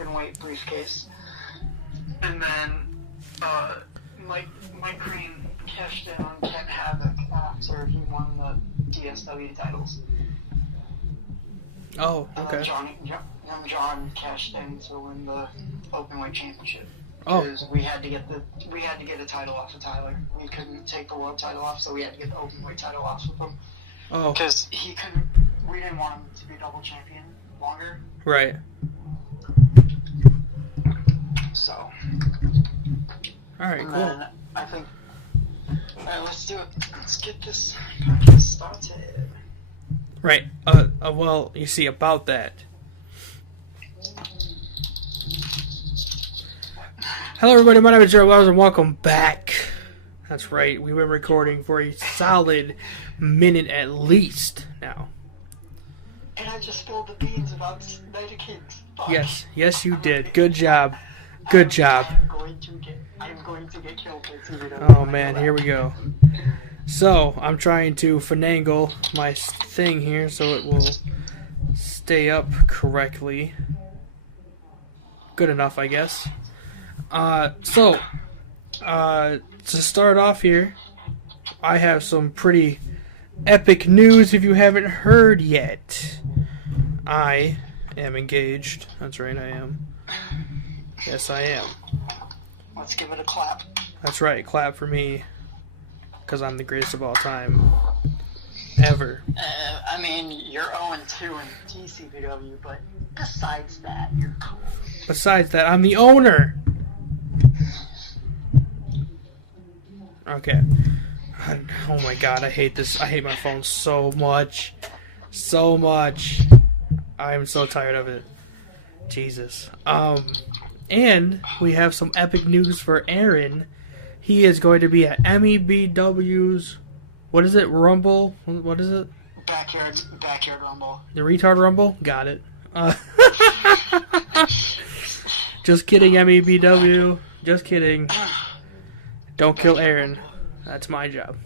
open weight briefcase. And then Mike Green cashed in on Ken Havoc after he won the DSW titles. Oh, okay. And John cashed in to win the openweight championship. Oh. Because we had to get the title off of Tyler. We couldn't take the world title off, so we had to get the openweight title off of him. Oh. Because he couldn't. We didn't want him to be double champion longer. Right. So. All right. And Cool. then I think. All right, let's do it. Let's get this podcast started. Right. Well, you see, about that. Hello, everybody. My name is Gerald Wells, and welcome back. That's right. We've been recording for a solid minute at least now. And I just spilled the beans about Night of Kings. Fuck. Yes, you did. Good job. Good job. I'm going to get killed by TVW. Oh man, here we go. So, I'm trying to finagle my thing here so it will stay up correctly. Good enough, I guess. To start off here, I have some pretty epic news if you haven't heard yet. I am engaged. That's right, I am. Yes, I am. Let's give it a clap. That's right, clap for me. Because I'm the greatest of all time. Ever. I mean, you're 0-2 in TCPW, but besides that, you're cool. Besides that, I'm the owner! Okay. Oh my god, I hate this. I hate my phone so much. So much. I'm so tired of it. Jesus. And we have some epic news for Aaron. He is going to be at MEBW's, what is it, Rumble? What is it? Backyard Rumble. The Retard Rumble? Got it. Just kidding, MEBW. Just kidding. Don't kill Aaron. That's my job.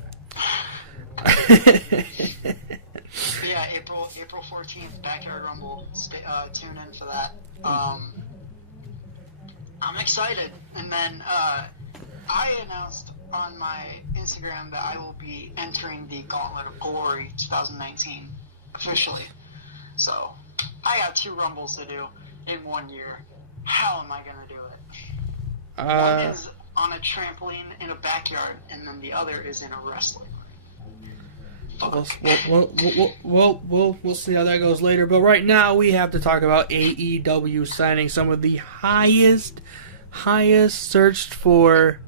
Yeah, April 14th, Backyard Rumble. Tune in for that. I'm excited. And then I announced on my Instagram that I will be entering the Gauntlet of Glory 2019 officially. So I got 2 Rumbles to do in 1 year. How am I going to do it? One is on a trampoline in a backyard, and then the other is in a wrestling ring. We'll see how that goes later. But right now we have to talk about AEW signing some of the highest searched for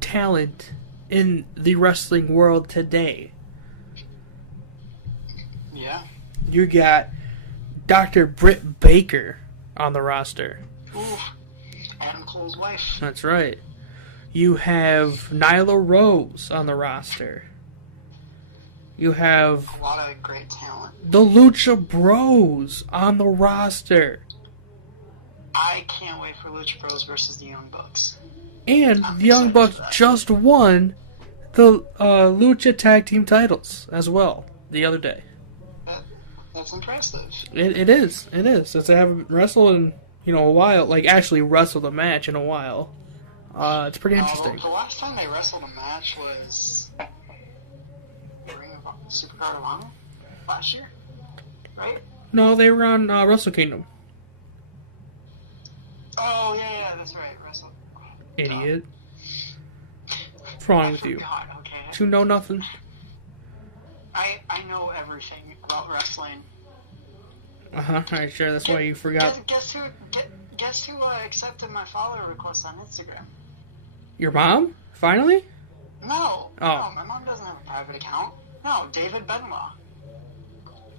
talent in the wrestling world today. Yeah. You got Dr. Britt Baker on the roster. Ooh, Adam Cole's wife. That's right. You have Nyla Rose on the roster. You have a lot of great talent. The Lucha Bros on the roster. I can't wait for Lucha Bros versus the Young Bucks. And the Young Bucks just won the Lucha Tag Team titles as well the other day. That's impressive. It is. Since they haven't wrestled in a while, like actually wrestled a match in a while. It's pretty interesting. The last time they wrestled a match was Supercard of Honor last year, right? No, they were on Wrestle Kingdom. Oh, yeah, that's right. Wrestle. Idiot. What's wrong with you? Okay. You know nothing? I know everything about wrestling. Alright, sure, that's why you forgot. Guess who accepted my follower request on Instagram? Your mom? Finally? No. Oh. No, my mom doesn't have a private account. No, David Benoit.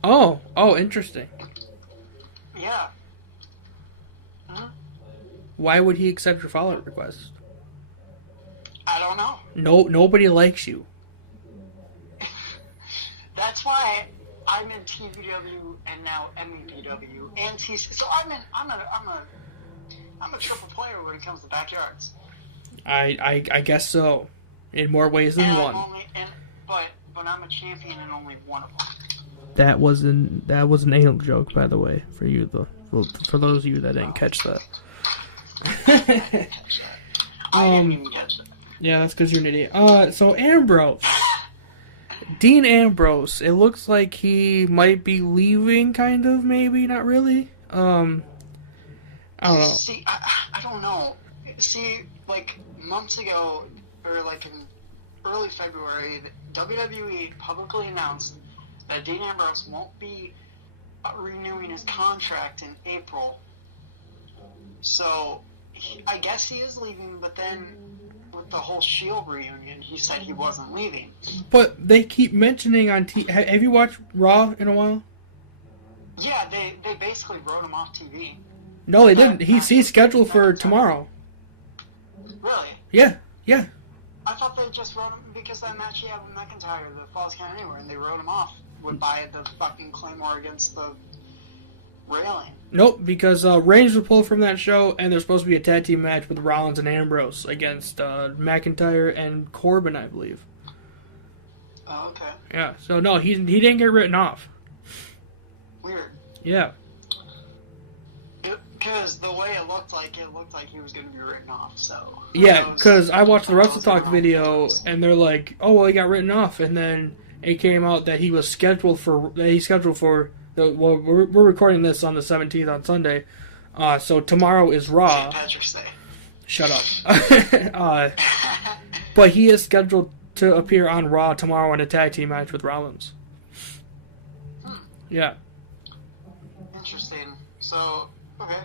Oh, interesting. Yeah. Hmm? Why would he accept your follow request? I don't know. No, nobody likes you. That's why I'm in TVW and now MEPW and TC. So I'm a triple player when it comes to backyards. I guess so. In more ways than one. But I'm a champion in only one of them. That was an anal joke, by the way, for those of you that didn't catch that. I didn't even catch that. Yeah, that's because you're an idiot. So Ambrose. Dean Ambrose. It looks like he might be leaving, kind of, maybe, not really. I don't know. See, I don't know. See, like, months ago, or like in early February, WWE publicly announced that Dean Ambrose won't be renewing his contract in April. So, I guess he is leaving, but then with the whole Shield reunion, he said he wasn't leaving. But they keep mentioning on TV. Have you watched Raw in a while? Yeah, they basically wrote him off TV. No, they didn't. He's scheduled for tomorrow. Really? Yeah. I thought they just wrote him because that match he had with McIntyre, the Falls Count Anywhere, and they wrote him off by the fucking Claymore against the railing. Nope, because Reigns was pulled from that show, and there's supposed to be a tag team match with Rollins and Ambrose against McIntyre and Corbin, I believe. Oh, okay. Yeah, so no, he didn't get written off. Weird. Yeah. Because the way it looked like he was going to be written off, so... Yeah, because I watched the Wrestle Talk video, and they're like, oh, well, he got written off, and then it came out that he was scheduled for... Well, we're recording this on the 17th on Sunday, so tomorrow is Raw. St. Patrick's Day. Shut up. But he is scheduled to appear on Raw tomorrow in a tag team match with Rollins. Yeah. Interesting. So, okay.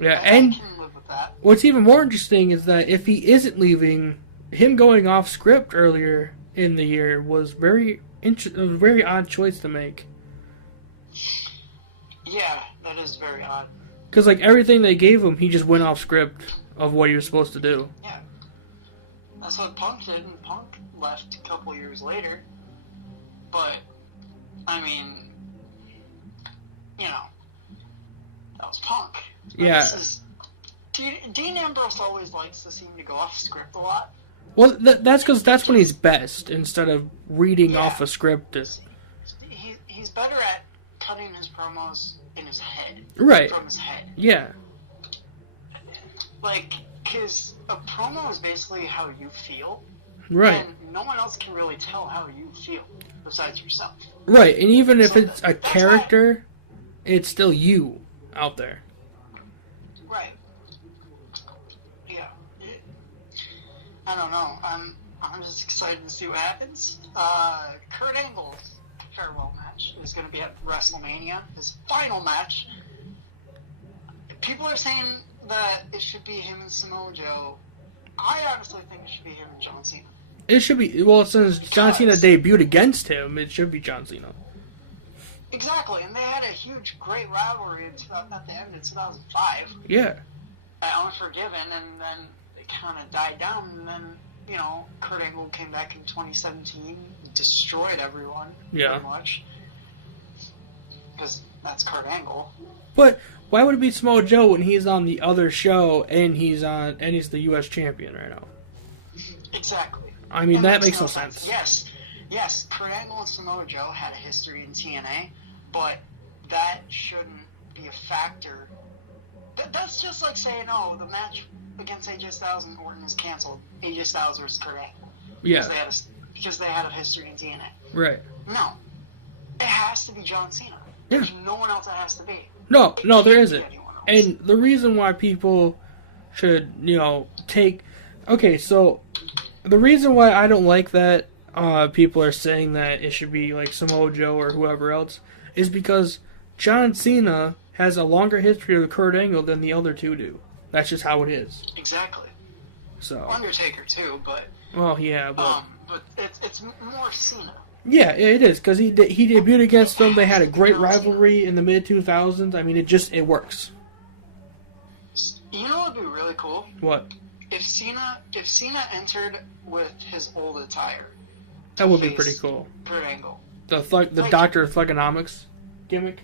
Yeah, I and can live with that. what's even more interesting is that if he isn't leaving, him going off script earlier in the year was a very odd choice to make. Yeah, that is very odd. Because, like, everything they gave him, he just went off script of what he was supposed to do. Yeah. That's what Punk did, and Punk left a couple years later. But, I mean, you know, that was Punk. But Yeah. Dean Ambrose always likes to seem to go off script a lot. Well, that's because that's when he's best, instead of reading off a script. He's better at cutting his promos in his head. Right. From his head. Yeah. Like, because a promo is basically how you feel. Right. And no one else can really tell how you feel besides yourself. Right, and even if it's a character, it's still you out there. Right. Yeah. I don't know. I'm just excited to see what happens. Kurt Angle's farewell match is going to be at WrestleMania. His final match. People are saying that it should be him and Samoa Joe. I honestly think it should be him and John Cena. It should be, well, since John Cena debuted against him, it should be John Cena. Exactly, and they had a huge, great rivalry at the end of 2005. Yeah. At Unforgiven, and then it kind of died down, and then, you know, Kurt Angle came back in 2017, destroyed everyone, pretty much. Because that's Kurt Angle. But why would it be Samoa Joe when he's on the other show and he's the U.S. champion right now? Exactly. I mean, that makes no sense. Yes, Kurt Angle and Samoa Joe had a history in TNA, but that shouldn't be a factor. That's just like saying, oh, the match against AJ Styles and Orton is canceled. AJ Styles versus Kurt Angle. Yeah. Because they had a history in TNA. Right. No. It has to be John Cena. Yeah. There's no one else it has to be. No, there isn't. And the reason why people should, take... Okay, so the reason why I don't like that people are saying that it should be like Samoa Joe or whoever else is because John Cena has a longer history with Kurt Angle than the other two do. That's just how it is. Exactly. So Undertaker too, but... Well, yeah, but it's more Cena. Yeah, it is, because he debuted against them. They had a great rivalry in the mid-2000s. I mean, it works. You know what would be really cool? What? If Cena entered with his old attire. That would be pretty cool. Kurt Angle. The Dr. Thugonomics gimmick?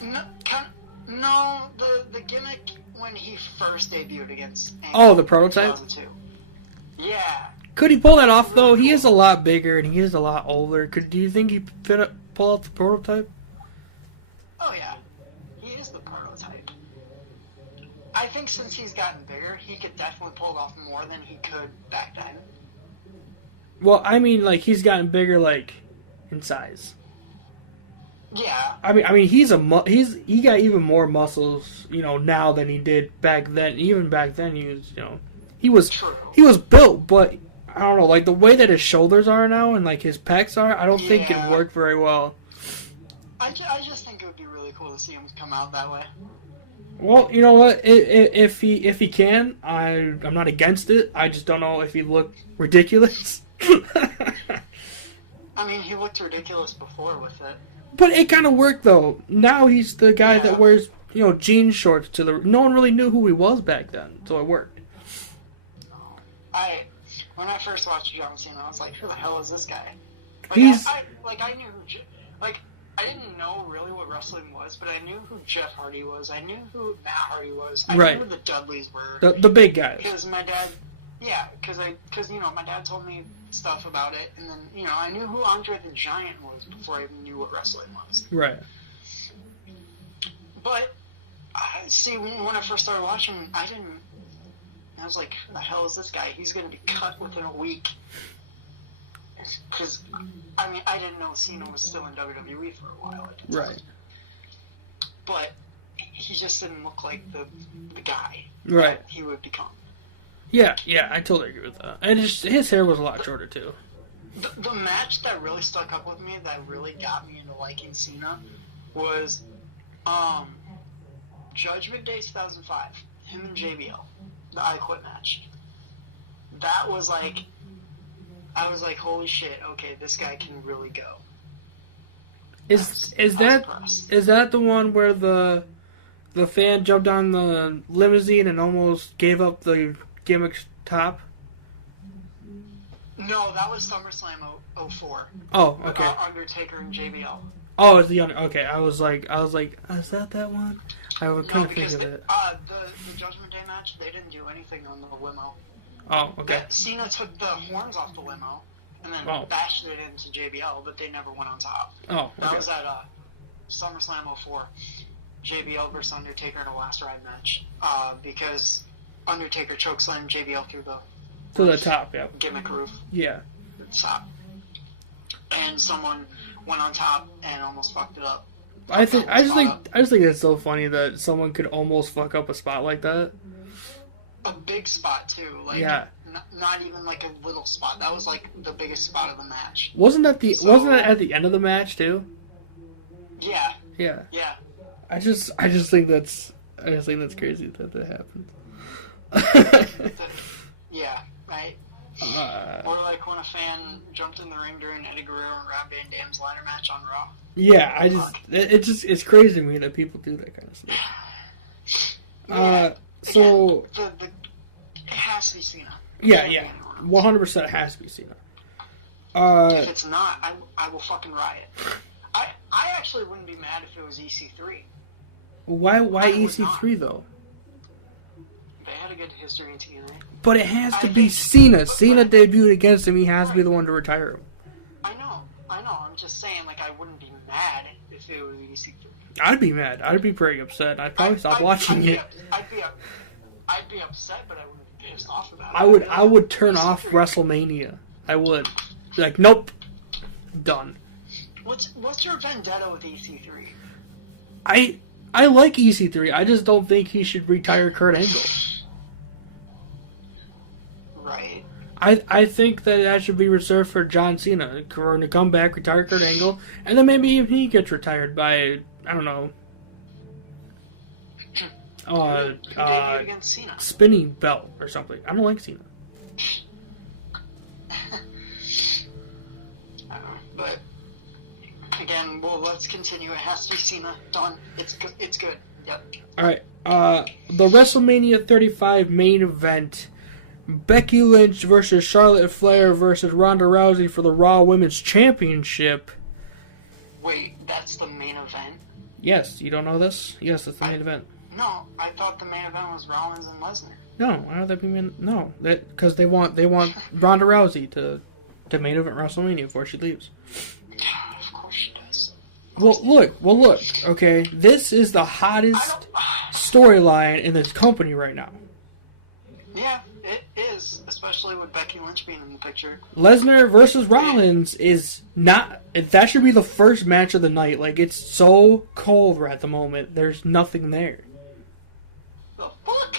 No, the gimmick when he first debuted against Angle. Oh, the prototype? 2002. Yeah. Could he pull that off, though? He is a lot bigger and he is a lot older. Do you think he fit pull out the prototype? Oh yeah, he is the prototype. I think since he's gotten bigger, he could definitely pull off more than he could back then. Well, I mean, like, he's gotten bigger, like, in size. Yeah. I mean, he got even more muscles, now than he did back then. Even back then, he was True. he was built, but I don't know, like the way that his shoulders are now and like his pecs are, I don't think it worked very well. I just think it would be really cool to see him come out that way. Well, you know what? If he can, I'm not against it. I just don't know if he looked ridiculous. I mean, he looked ridiculous before with it. But it kind of worked, though. Now he's the guy that wears, jean shorts to the... No one really knew who he was back then, so it worked. When I first watched John Cena, I was like, who the hell is this guy? Like, He's... I knew who... Like, I didn't know really what wrestling was, but I knew who Jeff Hardy was. I knew who Matt Hardy was. I knew who the Dudleys were. The big guys. Because my dad... Yeah, because my dad told me stuff about it, and then, I knew who Andre the Giant was before I even knew what wrestling was. Right. But, see, when I first started watching, I was like, who the hell is this guy? He's going to be cut within a week. Because, I mean, I didn't know Cena was still in WWE for a while. Right. But he just didn't look like the guy that he would become. Yeah, I totally agree with that. And his hair was a lot shorter, too. The match that really stuck up with me, that really got me into liking Cena, was Judgment Day 2005. Him and JBL. The I Quit match. That was like... I was like, holy shit, okay, this guy can really go. Is that the one where the fan jumped on the limousine and almost gave up the gimmick top? No, that was SummerSlam 04. Oh, okay. Undertaker and JBL. Oh, it's the okay. I was like, is that one? I would kind of think of it. The Judgment Day match, they didn't do anything on the limo. Oh, okay. Cena took the horns off the limo and then bashed it into JBL, but they never went on top. Oh, okay. That was at SummerSlam 04. JBL versus Undertaker in a last ride match. Because Undertaker chokeslammed JBL through the top, yeah. Gimmick roof. Yeah. The top. And someone went on top and almost fucked it up. I just think it's so funny that someone could almost fuck up a spot like that. A big spot too, like not even like a little spot. That was like the biggest spot of the match. Wasn't that at the end of the match too? Yeah. Yeah. Yeah. I just think that's crazy that happened. Yeah, right. Or like when a fan jumped in the ring during Eddie Guerrero and Rob Van Dam's ladder match on Raw. Yeah, it's crazy to me that people do that kind of stuff. Yeah. So it has to be Cena. Yeah, 100% it has to be Cena. If it's not, I will fucking riot. I actually wouldn't be mad if it was EC3. Why EC3 though? They had a good history in TNA. But it has to be Cena. Cena debuted against him. He has to be the one to retire him. I know. I'm just saying, like, I wouldn't be mad if it was EC3. I'd be mad. I'd be pretty upset. I'd probably stop watching it. I'd be upset, but I wouldn't be pissed off about it. I would turn off WrestleMania. I would. Be like, nope. Done. What's your vendetta with EC3? I like EC3. I just don't think he should retire Kurt Angle. Right. I think that should be reserved for John Cena to come back, retire Kurt Angle, and then maybe even he gets retired by, I don't know, who debuted against Cena? Spinning belt or something. I don't like Cena. I don't know, but again, well, let's continue. It has to be Cena. Done. It's good. Yep. All right. The WrestleMania 35 main event. Becky Lynch versus Charlotte Flair versus Ronda Rousey for the Raw Women's Championship. Wait, that's the main event? Yes, you don't know this? Yes, that's the main event. No, I thought the main event was Rollins and Lesnar. No, why would that be no? Because they want Ronda Rousey to main event WrestleMania before she leaves. Of course she does. Well, look. Okay, this is the hottest storyline in this company right now. Yeah, it is, especially with Becky Lynch being in the picture. Lesnar versus Rollins is not. That should be the first match of the night. Like, it's so cold right at the moment. There's nothing there. The fuck?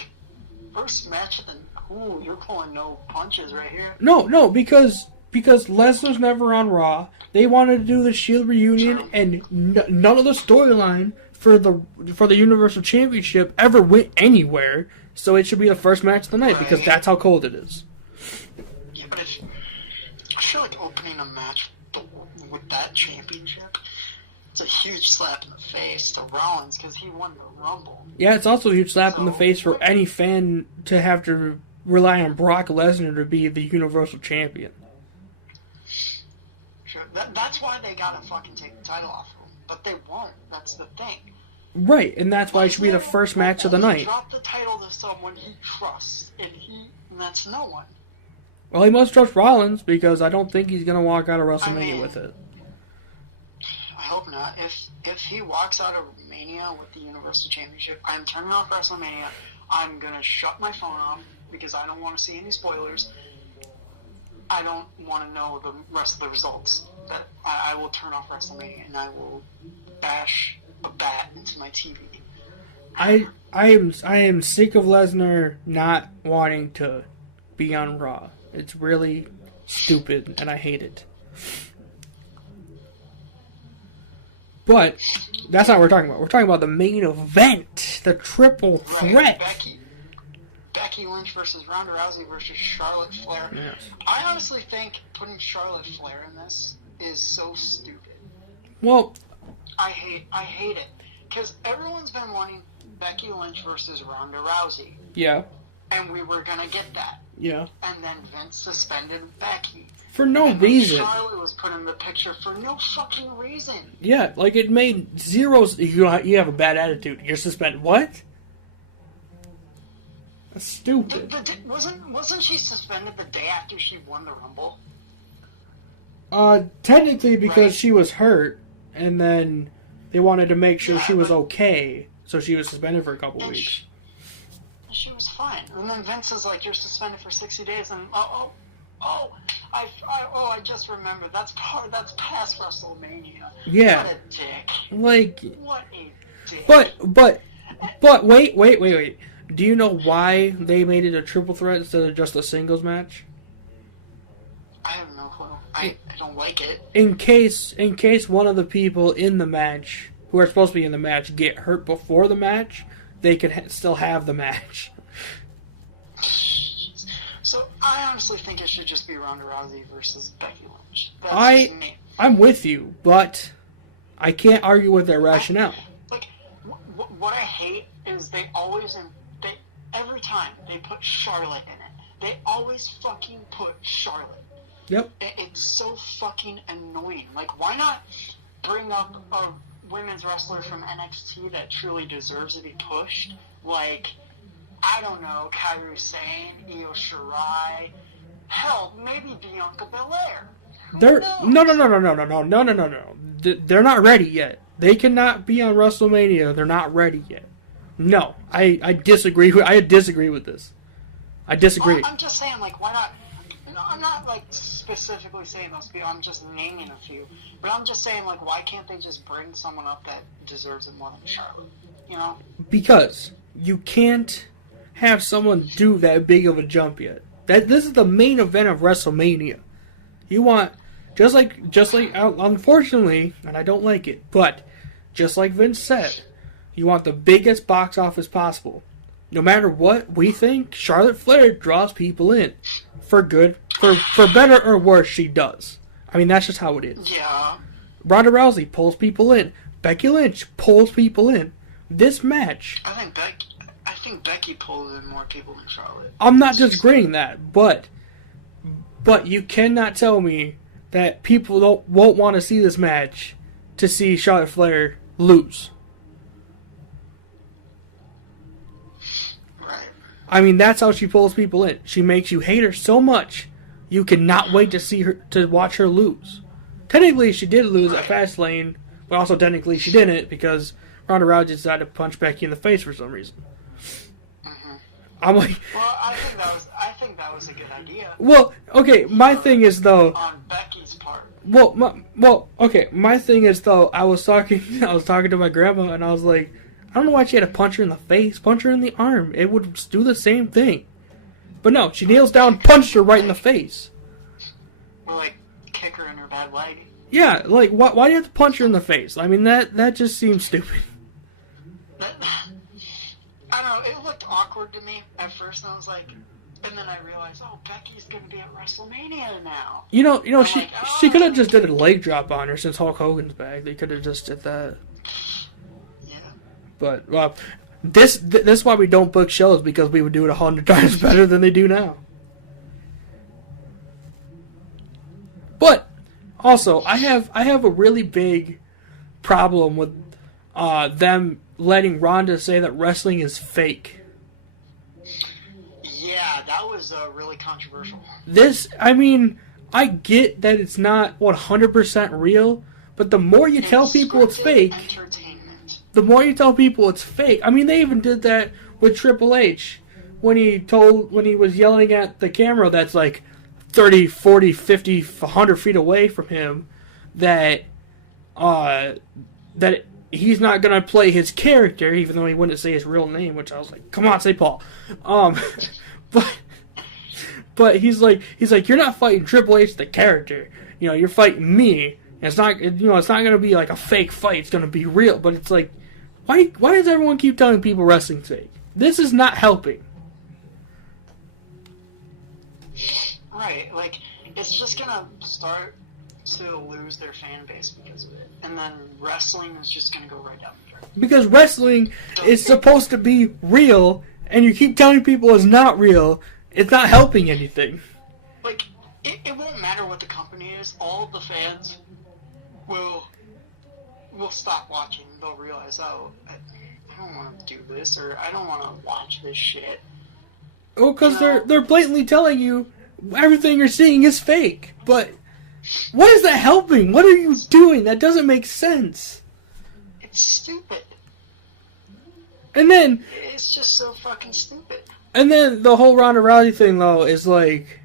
First match of the. Ooh, you're pulling no punches right here. No, because Lesnar's never on Raw. They wanted to do the Shield reunion, True. and none of the storyline for the Universal Championship ever went anywhere. So it should be the first match of the night because that's how cold it is. Yeah, but I feel like opening a match with that championship, it's a huge slap in the face to Rollins because he won the Rumble. Yeah, it's also a huge slap in the face for any fan to have to rely on Brock Lesnar to be the Universal Champion. Sure, that's why they gotta fucking take the title off of him, but they won't. That's the thing. Right, and that's why it should be the first match of the night. Drop the title to someone he trusts, and that's no one. Well, he must trust Rollins because I don't think he's gonna walk out of WrestleMania with it. I hope not. If he walks out of Mania with the Universal Championship, I'm turning off WrestleMania. I'm gonna shut my phone off because I don't want to see any spoilers. I don't want to know the rest of the results. That I will turn off WrestleMania and I will bash a bat into my TV. I am sick of Lesnar not wanting to be on Raw. It's really stupid and I hate it. But that's not what we're talking about. We're talking about the main event, the triple threat. Becky Lynch versus Ronda Rousey versus Charlotte Flair. Yes. I honestly think putting Charlotte Flair in this is so stupid. Well, I hate it because everyone's been wanting Becky Lynch versus Ronda Rousey. Yeah. And we were gonna get that. Yeah. And then Vince suspended Becky. For no reason. Charlotte was put in the picture for no fucking reason. Yeah, like it made zeros. You have a bad attitude. You're suspended. What? That's stupid. Wasn't she suspended the day after she won the Rumble? Technically because Right. she was hurt, and then they wanted to make sure she was okay, so she was suspended for a couple weeks. She was fine. And then Vince is like, "You're suspended for 60 days," and I just remembered. That's past WrestleMania. Yeah. What a dick. Like, What a dick. but wait. Do you know why they made it a triple threat instead of just a singles match? I have no clue. I don't like it. In case one of the people in the match who are supposed to be in the match get hurt before the match, they could still have the match. So I honestly think it should just be Ronda Rousey versus Becky Lynch. That's just me. I'm with you, but I can't argue with their rationale. What I hate is every time they put Charlotte in it, they always fucking put Charlotte. Yep. It's so fucking annoying. Like, why not bring up a women's wrestler from NXT that truly deserves to be pushed? Like, I don't know, Kairi Sane, Io Shirai, hell, maybe Bianca Belair. No. They're not ready yet. They cannot be on WrestleMania. They're not ready yet. No, I disagree. I disagree with this. I disagree. I'm just saying, like, why not? No, I'm not like specifically saying those people. I'm just naming a few. But I'm just saying, like, why can't they just bring someone up that deserves it more than Charlotte? You know? Because you can't have someone do that big of a jump yet. This is the main event of WrestleMania. You want just like unfortunately, and I don't like it, but just like Vince said, you want the biggest box office possible. No matter what we think, Charlotte Flair draws people in. For good, for better or worse, she does. I mean, that's just how it is. Yeah. Ronda Rousey pulls people in. Becky Lynch pulls people in. This match, I think Becky pulled in more people than Charlotte. I'm not disagreeing that, but you cannot tell me that people won't want to see this match to see Charlotte Flair lose. Right. I mean, that's how she pulls people in. She makes you hate her so much, you cannot wait to watch her lose. Technically, she did lose at Fastlane But also, technically, she didn't because Ronda Rousey decided to punch Becky in the face for some reason. Mm-hmm. I'm like... Well, I think that was a good idea. Well, okay, my thing is, though... On Becky's part. Okay, my thing is, though, I was talking to my grandma, and I was like, I don't know why she had to punch her in the face. Punch her in the arm. It would do the same thing. But no, she kneels down, punched her right in the face. Or, like, kick her in her bad leg. Yeah, like, why do you have to punch her in the face? I mean, that just seems stupid. I don't know, it looked awkward to me at first, and I was like... And then I realized, oh, Becky's going to be at WrestleMania now. You know, she like, oh. she could have just did a leg drop on her since Hulk Hogan's back. They could have just did that. Yeah. But, well, this is why we don't book shows, because we would do it 100 times better than they do now. But, also, I have a really big problem with them letting Ronda say that wrestling is fake. Yeah, that was really controversial. I get that it's not 100% real, but the more you tell people it's fake, the more you tell people it's fake. I mean, they even did that with Triple H when he was yelling at the camera that's like 30, 40, 50, 100 feet away from him that he's not going to play his character, even though he wouldn't say his real name, which I was like, come on, say Paul. But he's like, you're not fighting Triple H, the character. You know, you're fighting me. And it's not going to be like a fake fight. It's going to be real. But it's like, why does everyone keep telling people wrestling's fake? This is not helping. Right, like, it's just going to start to lose their fan base because of it. And then wrestling is just going to go right down the drain. Because wrestling is supposed to be real, and you keep telling people it's not real, it's not helping anything. Like, it won't matter what the company is. All the fans will stop watching. They'll realize, oh, I don't want to do this, or I don't want to watch this shit. Oh, because they're blatantly telling you everything you're seeing is fake. But what is that helping? What are you doing? That doesn't make sense. It's stupid. And then... It's just so fucking stupid. And then the whole Ronda Rousey thing, though, is like...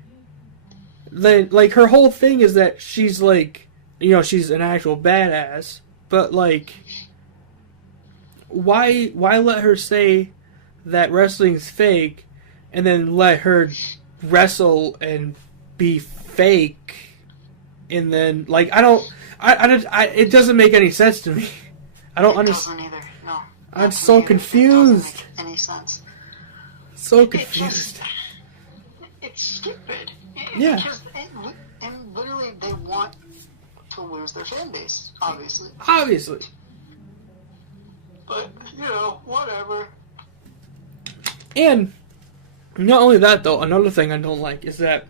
her whole thing is that she's like... You know, she's an actual badass. But, like... Why let her say that wrestling's fake and then let her wrestle and be fake? And then, like, it doesn't make any sense to me. I don't understand. It doesn't either, no. I'm so confused. It doesn't make any sense. So confused. It's stupid. Yeah. Because and literally they want to lose their fan base, obviously. Obviously. But, you know, whatever. And not only that, though, another thing I don't like is that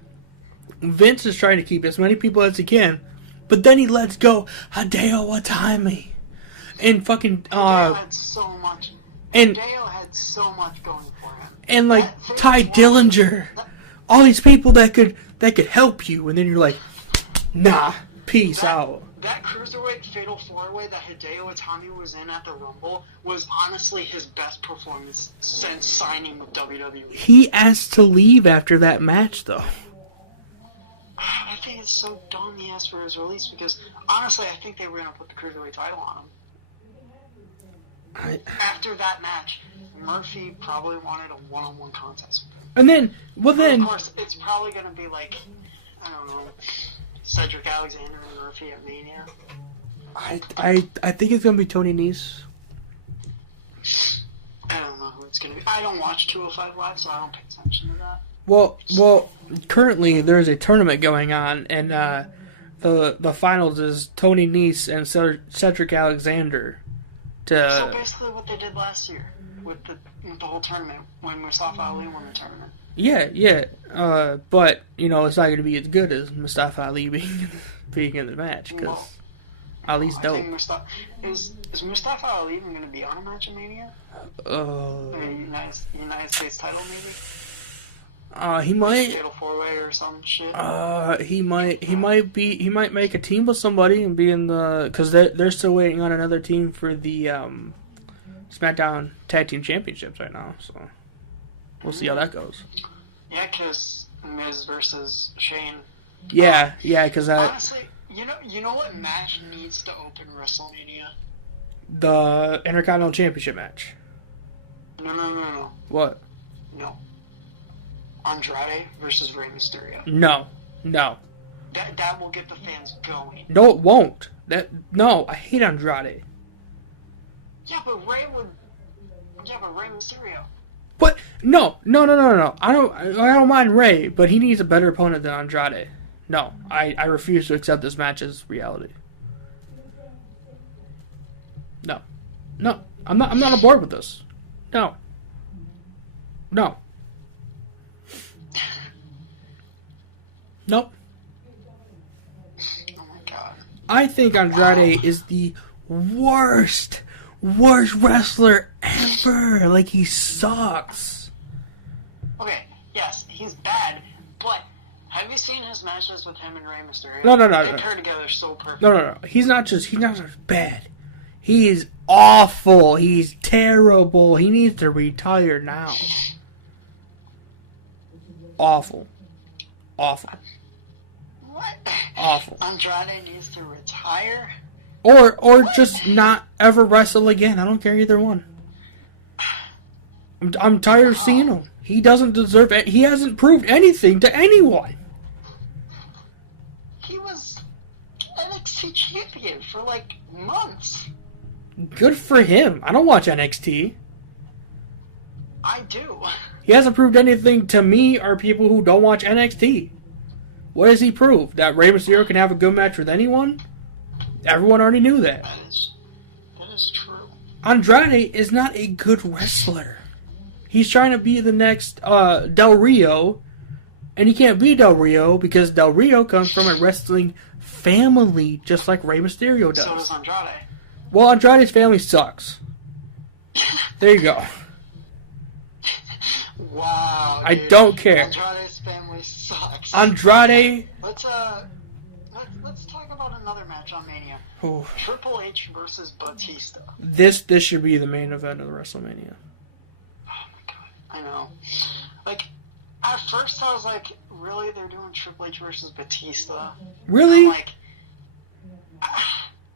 Vince is trying to keep as many people as he can, but then he lets go Hideo Itami. And fucking, Hideo had so much. And Hideo had so much going for him. And like Ty Dillinger, all these people that could help you, and then you're like, nah, peace out. That Cruiserweight Fatal 4-Way that Hideo Itami was in at the Rumble was honestly his best performance since signing with WWE. He asked to leave after that match, though. I think it's so dumb he asked for his release because, honestly, I think they were going to put the Cruiserweight title on him. After that match, Murphy probably wanted a one-on-one contest with him. And then, well then... Of course, it's probably going to be like, I don't know, Cedric Alexander and Murphy at Mania. I think it's going to be Tony Nese. I don't know who it's going to be. I don't watch 205 Live, so I don't pay attention to that. Well, currently there's a tournament going on, and the finals is Tony Nese and Cedric Alexander. So basically what they did last year with the whole tournament when Mustafa Ali won the tournament. Yeah. But you know it's not going to be as good as Mustafa Ali being in the match because Ali's dope. I think is Mustafa Ali even going to be on a match in Mania? United States title, maybe? I don't know. I don't know. I think Mustafa Ali is going to be on a match in Mania. I think Mustafa Ali is going to be on a match in Mania. I think Mustafa Ali is going to be on a match in Mania. I think Mustafa Ali is going to be on a match in Mania. He might. Fatal 4-way or some shit. He might make a team with somebody and be in the, because they're still waiting on another team for the SmackDown Tag Team Championships right now. So we'll see how that goes. Yeah, because Miz versus Shane. Yeah, because honestly, you know what match needs to open WrestleMania? The Intercontinental Championship match. No. What? No. Andrade versus Rey Mysterio. No. That will get the fans going. No, it won't. I hate Andrade. Yeah, but Rey Mysterio. But no. I don't mind Rey, but he needs a better opponent than Andrade. No, I refuse to accept this match as reality. No, I'm not on board with this. No. Nope. Oh my god. I think Andrade is the worst wrestler ever. Like, he sucks. Okay, yes, he's bad, but have you seen his matches with him and Rey Mysterio? No. They pair together so perfect. No. He's not just bad. He is awful. He's terrible. He needs to retire now. Awful. What? Awful. Andrade needs to retire? Or just not ever wrestle again. I don't care either one. I'm tired of seeing him. He doesn't deserve it. He hasn't proved anything to anyone. He was NXT champion for like months. Good for him. I don't watch NXT. I do. He hasn't proved anything to me or people who don't watch NXT. What has he proved? That Rey Mysterio can have a good match with anyone? Everyone already knew that. That is true. Andrade is not a good wrestler. He's trying to be the next Del Rio, and he can't be Del Rio because Del Rio comes from a wrestling family, just like Rey Mysterio does. So does Andrade. Well, Andrade's family sucks. There you go. Wow. I dude. don't care. Andrade's family sucks. Andrade. Let's talk about another match on Mania. Oh. Triple H versus Batista. This should be the main event of the WrestleMania. Oh my god, I know. Like, at first I was like, really? They're doing Triple H versus Batista? Really? I'm like,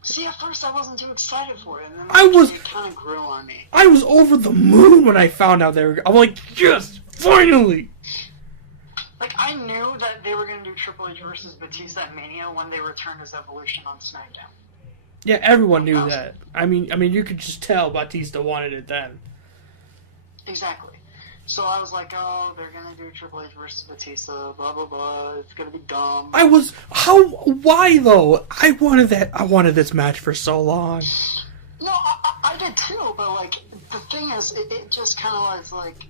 see, at first I wasn't too excited for it, and then it kind of grew on me. I was over the moon when I found out they were. I'm like, yes, finally. Like, I knew that they were going to do Triple H versus Batista at Mania when they returned as Evolution on SmackDown. Yeah, everyone knew that. I mean, you could just tell Batista wanted it then. Exactly. So I was like, oh, they're going to do Triple H versus Batista, blah, blah, blah. It's going to be dumb. Why though? I wanted this match for so long. No, I did too, but like, the thing is, it just kind of was like,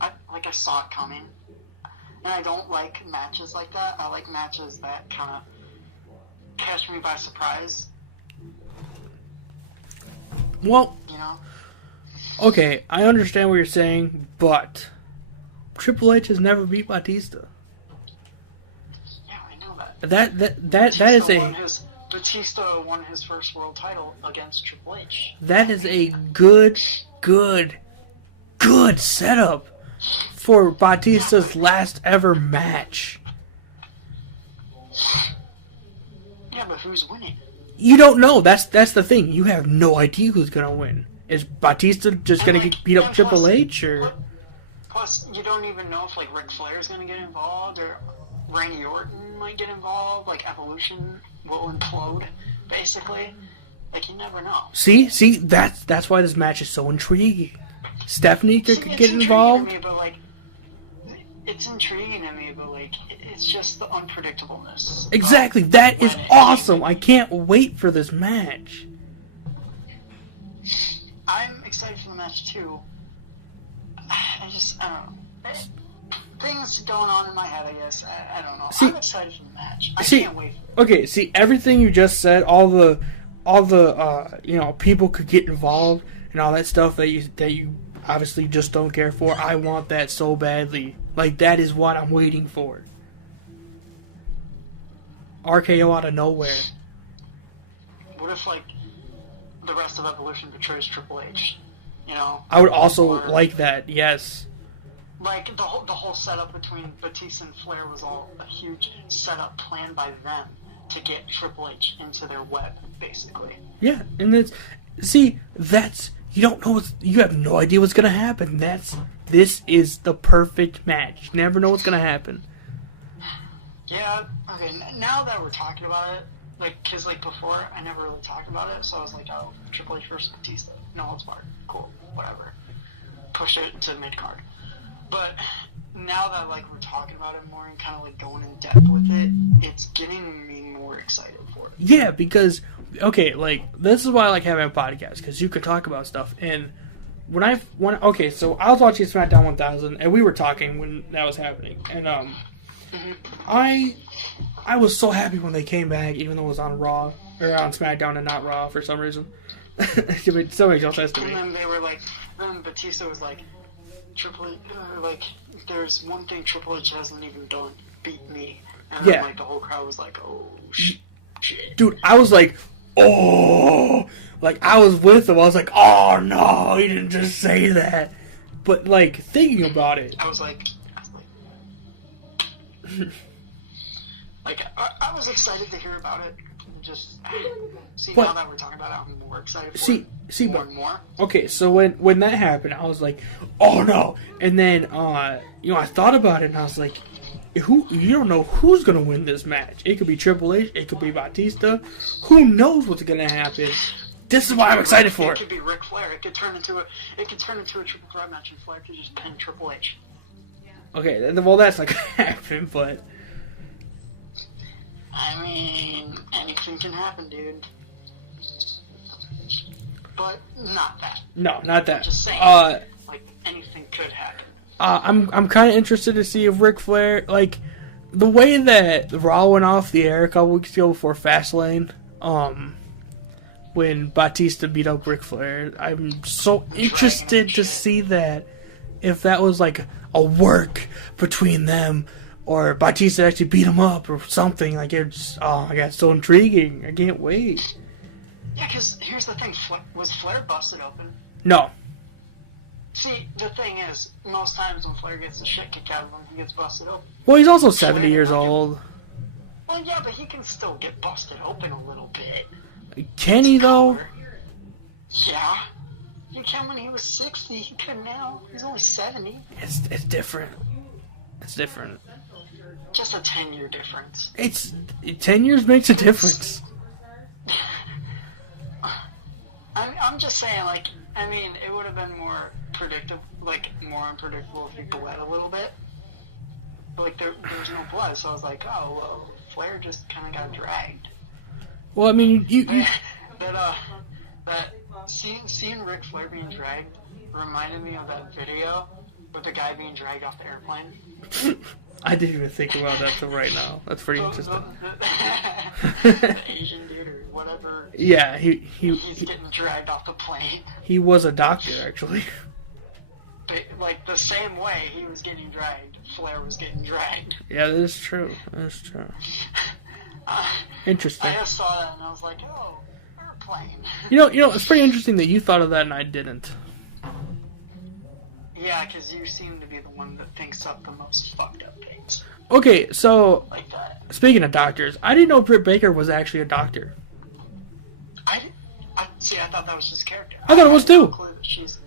I saw it coming. And I don't like matches like that. I like matches that kind of catch me by surprise. Well, you know? Okay, I understand what you're saying, but Triple H has never beat Batista. Yeah, I know that. That is a... Batista won his first world title against Triple H. That is a good setup for Batista's last ever match. Yeah, but who's winning? You don't know. That's the thing. You have no idea who's gonna win. Is Batista just gonna beat up Triple H, or? Plus, you don't even know if like Ric Flair's gonna get involved, or Randy Orton might get involved. Like Evolution will implode, basically. Like you never know. See, that's why this match is so intriguing. Stephanie could get involved. To me, but like, it's intriguing to me, but like, it's just the unpredictableness. Exactly, that is awesome. I can't wait for this match. I'm excited for the match too. I don't know. Things going on in my head, I guess. I don't know. I'm excited for the match. I can't wait. Okay, see, everything you just said, all the people could get involved and all that stuff that you obviously just don't care for. I want that so badly Like, that is what I'm waiting for. RKO out of nowhere. What if, like, the rest of Evolution betrays Triple H? You know? I would also like that, yes. Like, the whole setup between Batista and Flair was all a huge setup planned by them to get Triple H into their web, basically. Yeah, and that's you don't know you have no idea what's gonna happen. This is the perfect match. You never know what's gonna happen. Yeah, okay, now that we're talking about it, like, cause like before, I never really talked about it, so I was like, oh, Triple H versus Batista. No holds barred. Cool, whatever. Push it to mid-card. But now that, like, we're talking about it more and kind of, like, going in depth with it, it's getting me more excited for it. Yeah, because, okay, like, this is why I like having a podcast, because you could talk about stuff, and okay, so I was watching SmackDown 1000, and we were talking when that was happening, and, I was so happy when they came back, even though it was on Raw, or on SmackDown and not Raw for some reason. Somebody else says to me. And then they were like, then Batista was like, there's one thing Triple H hasn't even done, beat me. And then, like, the whole crowd was like, oh, shit. Dude, I was like, oh, like, I was with him. I was like, oh, no, he didn't just say that. But, like, thinking about it. I was like, I was excited to hear about it. Just, now that we're talking about it, I'm more excited for it. More and more. Okay, so when that happened, I was like, oh, no. And then, I thought about it, and I was like, you don't know who's going to win this match. It could be Triple H. It could be Batista. Who knows what's going to happen? This is why I'm excited for it. It could be Ric Flair. It could turn into a triple threat match, and Flair could just pin Triple H. Okay, well, that's not going to happen, but... I mean, anything can happen, dude. But not that. No, not that. I'm just saying, like, anything could happen. I'm kind of interested to see if Ric Flair, like, the way that Raw went off the air a couple weeks ago before Fastlane, when Batista beat up Ric Flair, I'm so interested to see that, if that was like a work between them, or Batista actually beat him up or something. Like, it's, I got so intriguing. I can't wait. Yeah, because here's the thing. Was Flair busted open? No. See, the thing is, most times when Flair gets the shit kicked out of him, he gets busted open. Well, he's also 70 years old. Well, yeah, but he can still get busted open a little bit. Can he, though? Yeah. You can when he was 60. He could now. He's only 70. It's different. It's different. Just a 10-year difference. 10 years makes a difference. I'm just saying, like, I mean, it would have been more more unpredictable if he bled a little bit. But, like, there was no blood, so I was like, oh, well, Flair just kind of got dragged. Well, I mean, you seeing Ric Flair being dragged reminded me of that video with the guy being dragged off the airplane. I didn't even think about that till right now. That's pretty interesting. The Asian dude or whatever. Yeah, he's getting dragged off the plane. He was a doctor, actually. But, like, the same way he was getting dragged, Flair was getting dragged. Yeah, that is true. That is true. Interesting. I just saw that and I was like, oh, airplane. You know, it's pretty interesting that you thought of that and I didn't. Yeah, because you seem to be the one that thinks up the most fucked up things. Okay, so, like that. Speaking of doctors, I didn't know Britt Baker was actually a doctor. I thought that was his character. I thought it was too. She's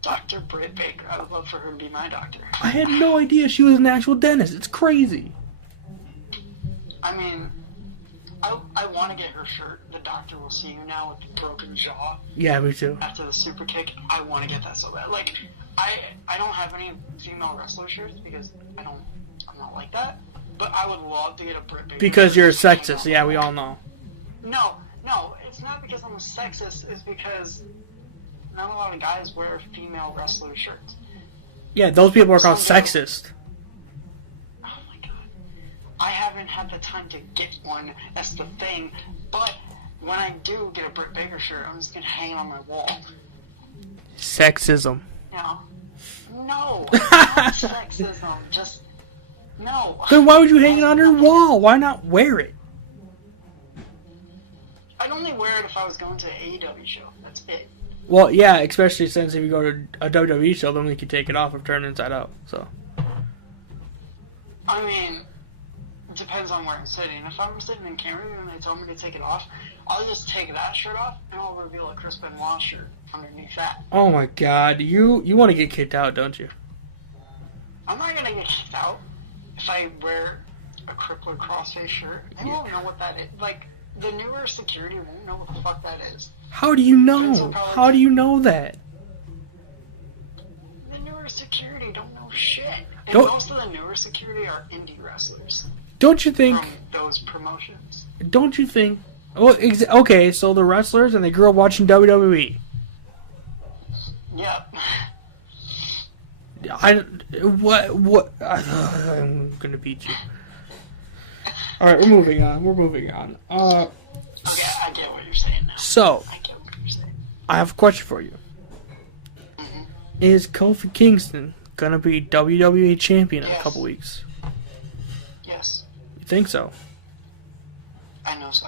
Dr. Britt Baker. I would love for her to be my doctor. I had no idea she was an actual dentist. It's crazy. I mean, I want to get her shirt, The Doctor Will See You Now, with the broken jaw. Yeah, me too. After the super kick. I want to get that so bad. Like, I don't have any female wrestler shirts because I'm not like that. But I would love to get a Britt Baker. Because you're a sexist. Yeah, we all know. No, it's not because I'm a sexist. It's because not a lot of guys wear female wrestler shirts. Yeah, those people are called sexist. Oh my god. I haven't had the time to get one. That's the thing. But when I do get a Britt Baker shirt, I'm just going to hang it on my wall. Sexism. No. Not sexism. Just no. Then why would you hang it on your wall? Why not wear it? I'd only wear it if I was going to an AEW show. That's it. Well, yeah, especially since if you go to a WWE show, then you can take it off if turned inside out. So. I mean, it depends on where I'm sitting. If I'm sitting in Canada and they tell me to take it off, I'll just take that shirt off and I'll reveal a Chris Benoit shirt underneath that. Oh my God, you want to get kicked out, don't you? I'm not gonna get kicked out if I wear a crippler crossface shirt. They won't know what that is. Like, the newer security won't know what the fuck that is. How do you know? How do you know that? The newer security don't know shit. And most of the newer security are indie wrestlers. Don't you think? From those promotions. Don't you think? Well, okay, so the wrestlers and they grew up watching WWE. Yeah. What? I'm gonna beat you. All right, we're moving on. Okay, I get what you're saying now. So, I get what you're saying. I have a question for you. Mm-hmm. Is Kofi Kingston gonna be WWE champion in a couple weeks? Yes. You think so? I know so.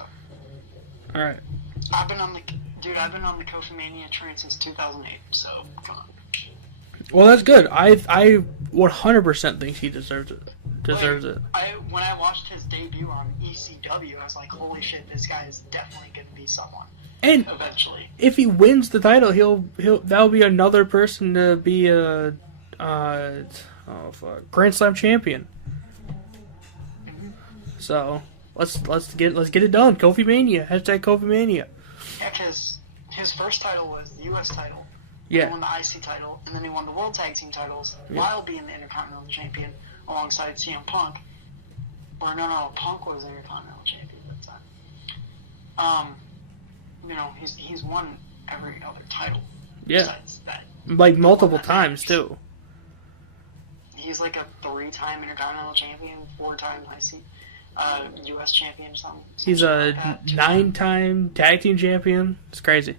All right. I've been on the Kofi Mania train since 2008. So come on. Well, that's good. I 100% think he deserves it. When I watched his debut on ECW, I was like, holy shit, this guy is definitely going to be someone. And eventually, if he wins the title, that'll be another person to be a Grand Slam champion. Mm-hmm. So let's get it done. Kofi Mania. Hashtag Kofi Mania. Yeah, because his first title was the U.S. title. Yeah. He won the IC title, and then he won the World Tag Team titles while being the Intercontinental Champion alongside CM Punk. Or no, Punk was the Intercontinental Champion at the time. He's won every other title. Yeah. Besides that. Like multiple times too. He's like a 3-time Intercontinental Champion, 4-time U.S. champion, something. He's a 9-time tag team champion. It's crazy.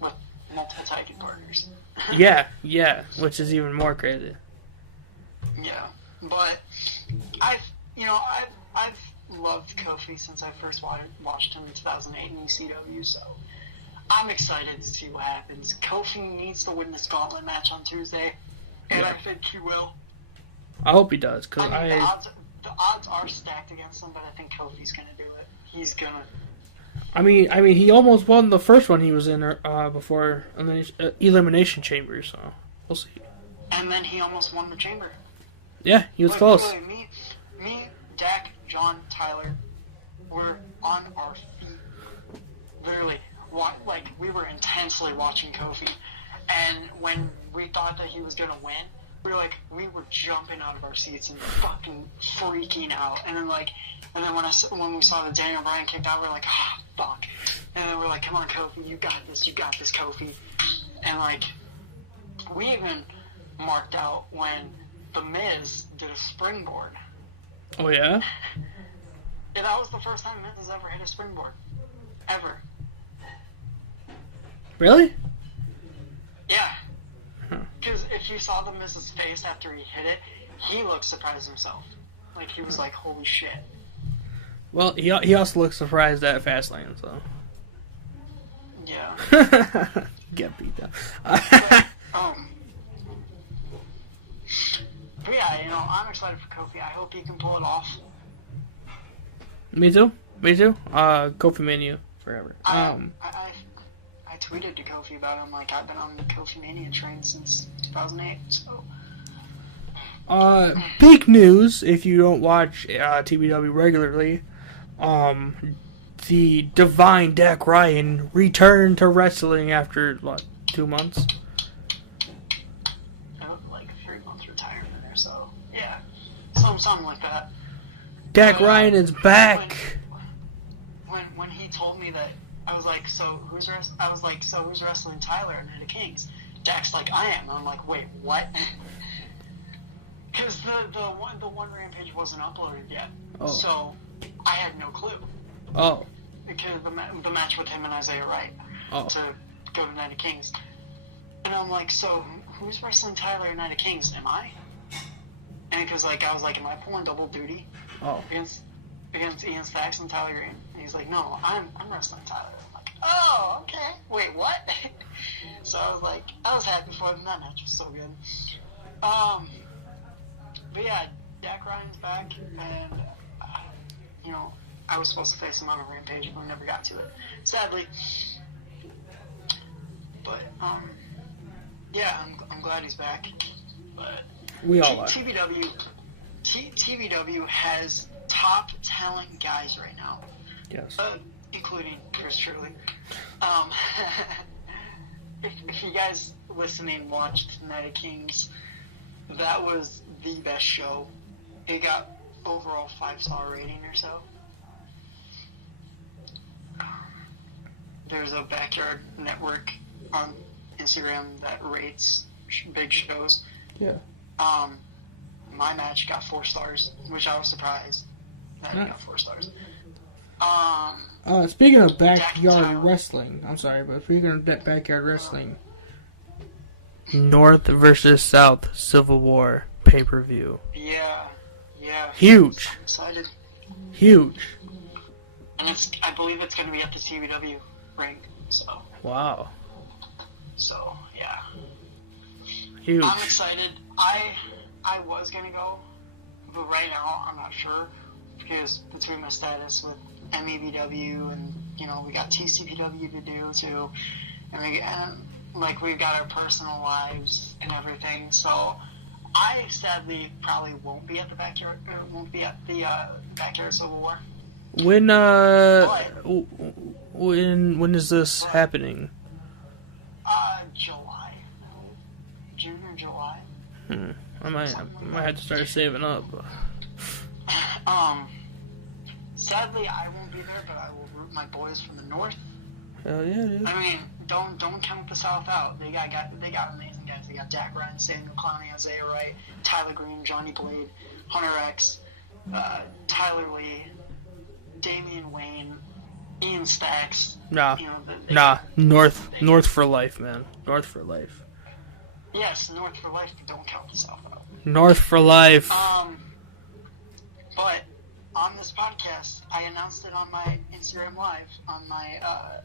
With multiple tag team partners. yeah, which is even more crazy. Yeah, but I've loved Kofi since I first watched him in 2008 in ECW, so I'm excited to see what happens. Kofi needs to win this gauntlet match on Tuesday, and I think he will. I hope he does, because the odds are stacked against him, but I think Kofi's gonna do it. He's gonna. I mean, he almost won the first one he was in before Elimination Chamber, so we'll see. And then he almost won the Chamber. Yeah, he was close. Me, Dak, John, Tyler, were on our feet. Literally, we were intensely watching Kofi. And when we thought that he was gonna win, we were jumping out of our seats and fucking freaking out. And then when we saw that Daniel Bryan kicked out, we were like, ah, fuck. And then we're like, come on, Kofi, you got this, Kofi. And we even marked out when The Miz did a springboard. Oh yeah? Yeah, that was the first time Miz has ever hit a springboard. Ever. Really? Yeah. Because if you saw the Miz's face after he hit it, he looked surprised himself. He was like, holy shit. Well, he also looked surprised at Fastlane, so. Yeah. Get beat down. But yeah, I'm excited for Kofi. I hope he can pull it off. Me too. Kofi Mania forever. I tweeted to Kofi about him, I've been on the Kofi Mania train since 2008, so. Big news, if you don't watch TBW regularly, the Divine Dak Ryan returned to wrestling after, 2 months? 3 months retirement or so. Yeah. Something like that. Dak Ryan is back! When he told me that, I was like, so who's wrestling Tyler and Night of Kings? Dak's like, I am. I'm like, wait, what? Because the one Rampage wasn't uploaded yet. Oh. So I had no clue. Oh. Because the match with him and Isaiah Wright to go to Night of Kings. And I'm like, so who's wrestling Tyler Night of Kings? Am I? And because like I was like, am I pulling double duty against Ian Stacks and Tyler Green? And he's like, no, I'm wrestling Tyler. I'm like, oh, okay. Wait, what? So I was happy for them. That match was so good. But yeah, Dak Ryan's back, and I was supposed to face him on a Rampage, but we never got to it, sadly. But yeah, I'm glad he's back. But we all are. TBW has top talent guys right now. Yes. Including Chris Truly. If you guys listening watched Night of Kings, that was the best show. It got overall 5-star rating or so. There's a Backyard Network on Instagram that rates big shows. Yeah. My match got 4 stars, which I was surprised that it got 4 stars. Speaking of backyard wrestling, I'm sorry, but speaking of backyard wrestling, North versus South Civil War pay-per-view. Yeah. Huge. I'm excited. Huge. And I believe it's going to be at the TBW ring. So. Wow. So yeah. Huge. I'm excited. I was gonna go, but right now I'm not sure because between my status with MEBW and we got TCPW to do too, and we've got our personal lives and everything. So I sadly probably won't be at the backyard Civil War. When is this happening? July. June or July. I might have to start saving up. Sadly, I won't be there, but I will root my boys from the north. Hell yeah, dude. I mean, don't count the South out. They got amazing guys. They got Dak Ryan, Samuel Clowney, Isaiah Wright, Tyler Green, Johnny Blade, Hunter X, Tyler Lee, Damian Wayne, Ian Stacks. North for life, man. North for life. Yes, North for life, but don't count the South out. North for life. But on this podcast, I announced it on my Instagram Live, on my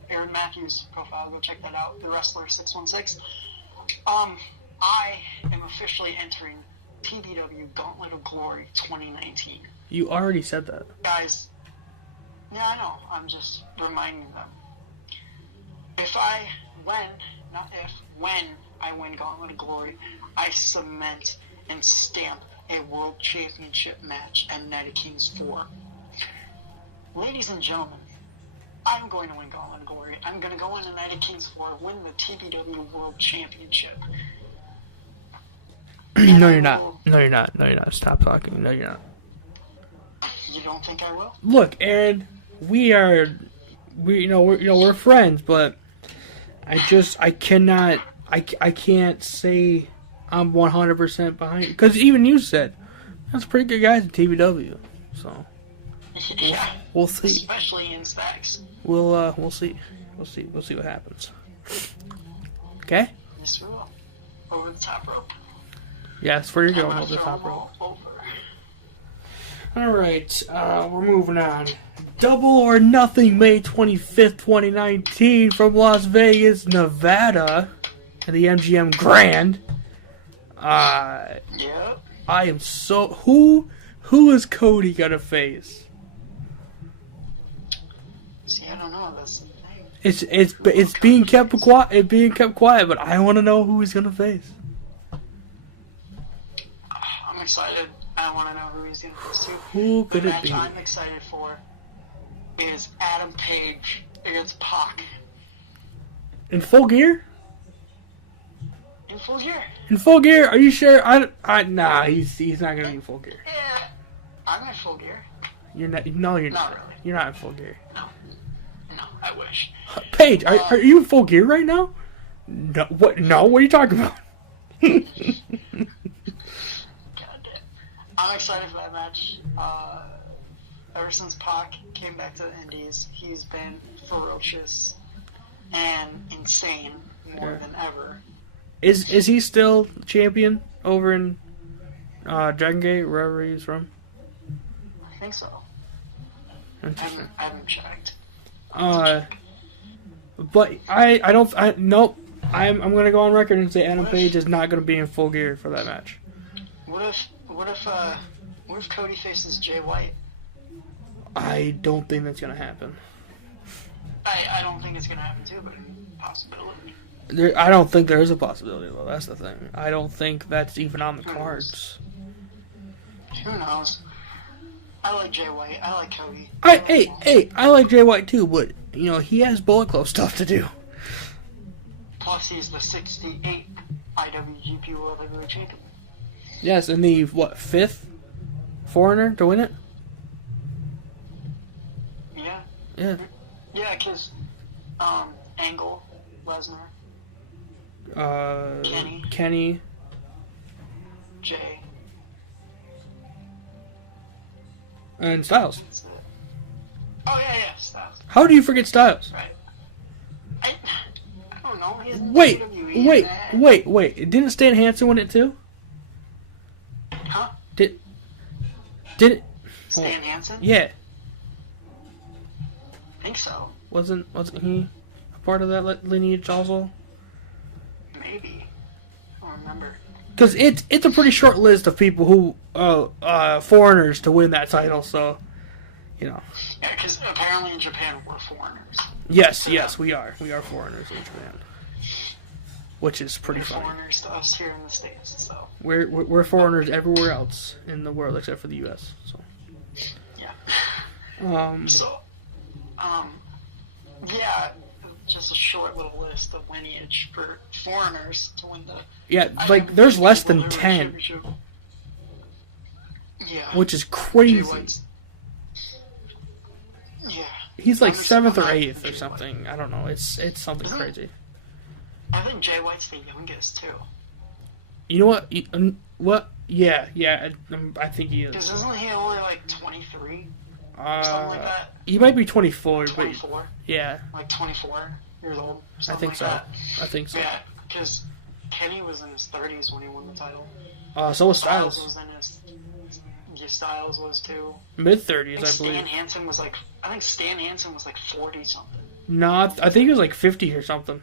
Aaron Matthews profile. Go check that out, the Wrestler 616. I am officially entering PBW Gauntlet of Glory 2019. You already said that. Guys, yeah, I know. I'm just reminding them. When I win Gauntlet of Glory, I cement and stamp a World Championship match at Night of Kings 4. Ladies and gentlemen, I'm going to win Gauntlet of Glory. I'm going to go into Night of Kings 4, win the TBW World Championship. No, you're not. No, you're not. No, you're not. Stop talking. No, you're not. You don't think I will? Look, Aaron, we're friends, but I can't say I'm 100% behind, because even you said that's pretty good guys at TBW, so yeah, we'll see. Especially in Stacks. We'll see what happens. Okay. Yes, we will. Over the top rope. Yeah, that's where you're going, over the top rope. All right, we're moving on. Double or Nothing, May 25th, 2019, from Las Vegas, Nevada, at the MGM Grand. Yep. I am so... Who is Cody gonna face? See, I don't know. That's the thing. It's being kept quiet, but I want to know who he's gonna face. I'm excited. I want to know who he's going to face too. Who could the it be? match I'm excited for is Adam Page against Pac. In full gear? In full gear. In full gear? Are you sure? Nah, he's not gonna be in full gear. Yeah, I'm in full gear. You're not. No, you're Not not. really. You're not in full gear. No, I wish. Paige, are you in full gear right now? No. What? No. What are you talking about? I'm excited for that match. Ever since Pac came back to the Indies, he's been ferocious and insane more than ever. Is he still champion over in Dragon Gate, wherever he's from? I think so. Interesting. I haven't checked. But nope. I'm gonna go on record and say Adam Page is not gonna be in Full Gear for that match. What if Cody faces Jay White? I don't think that's gonna happen. I don't think it's gonna happen too, but possibility. I don't think there is a possibility though. That's the thing. I don't think that's even on the cards. Who knows? I like Jay White. I like Cody. I like Jay White too, but he has Bullet Club stuff to do. Plus, he's the 68th IWGP World Heavyweight Champion. Yes, and the 5th foreigner to win it. Yeah. Yeah. Yeah, because Angle, Lesnar, Kenny, Jay, and Styles. That's it. Oh yeah, Styles. How do you forget Styles? Right. I don't know. He's in Wait. WWE, Wait. Didn't Stan Hansen win it too? Huh? Did it? Stan Hansen? Yeah. I think so. Wasn't he a part of that lineage also? Maybe. I don't remember. Because it's a pretty short list of people who foreigners to win that title. So, Yeah, because apparently in Japan we're foreigners. Yes, we are. We are foreigners in Japan, which is pretty funny. Foreigners to us here in the States, so We're foreigners everywhere else in the world except for the U.S. So. Yeah. Yeah, just a short little list of lineage for foreigners to win the. Yeah, there's less than 10. Yeah. Which is crazy. Yeah. He's like 7th or 8th or something. I don't know. It's something crazy. I think Jay White's the youngest too. You know what? What? Yeah. I think he is. Because isn't he only like 23? Something like that. He might be 24. 24. But yeah. Like 24 years old. I think so. That. I think so. Yeah, because Kenny was in his 30s when he won the title. So was Styles. Styles was too. Mid-30s, I believe. Stan Hansen was like, I think Stan Hansen was like 40 something. No, I think he was like 50 or something.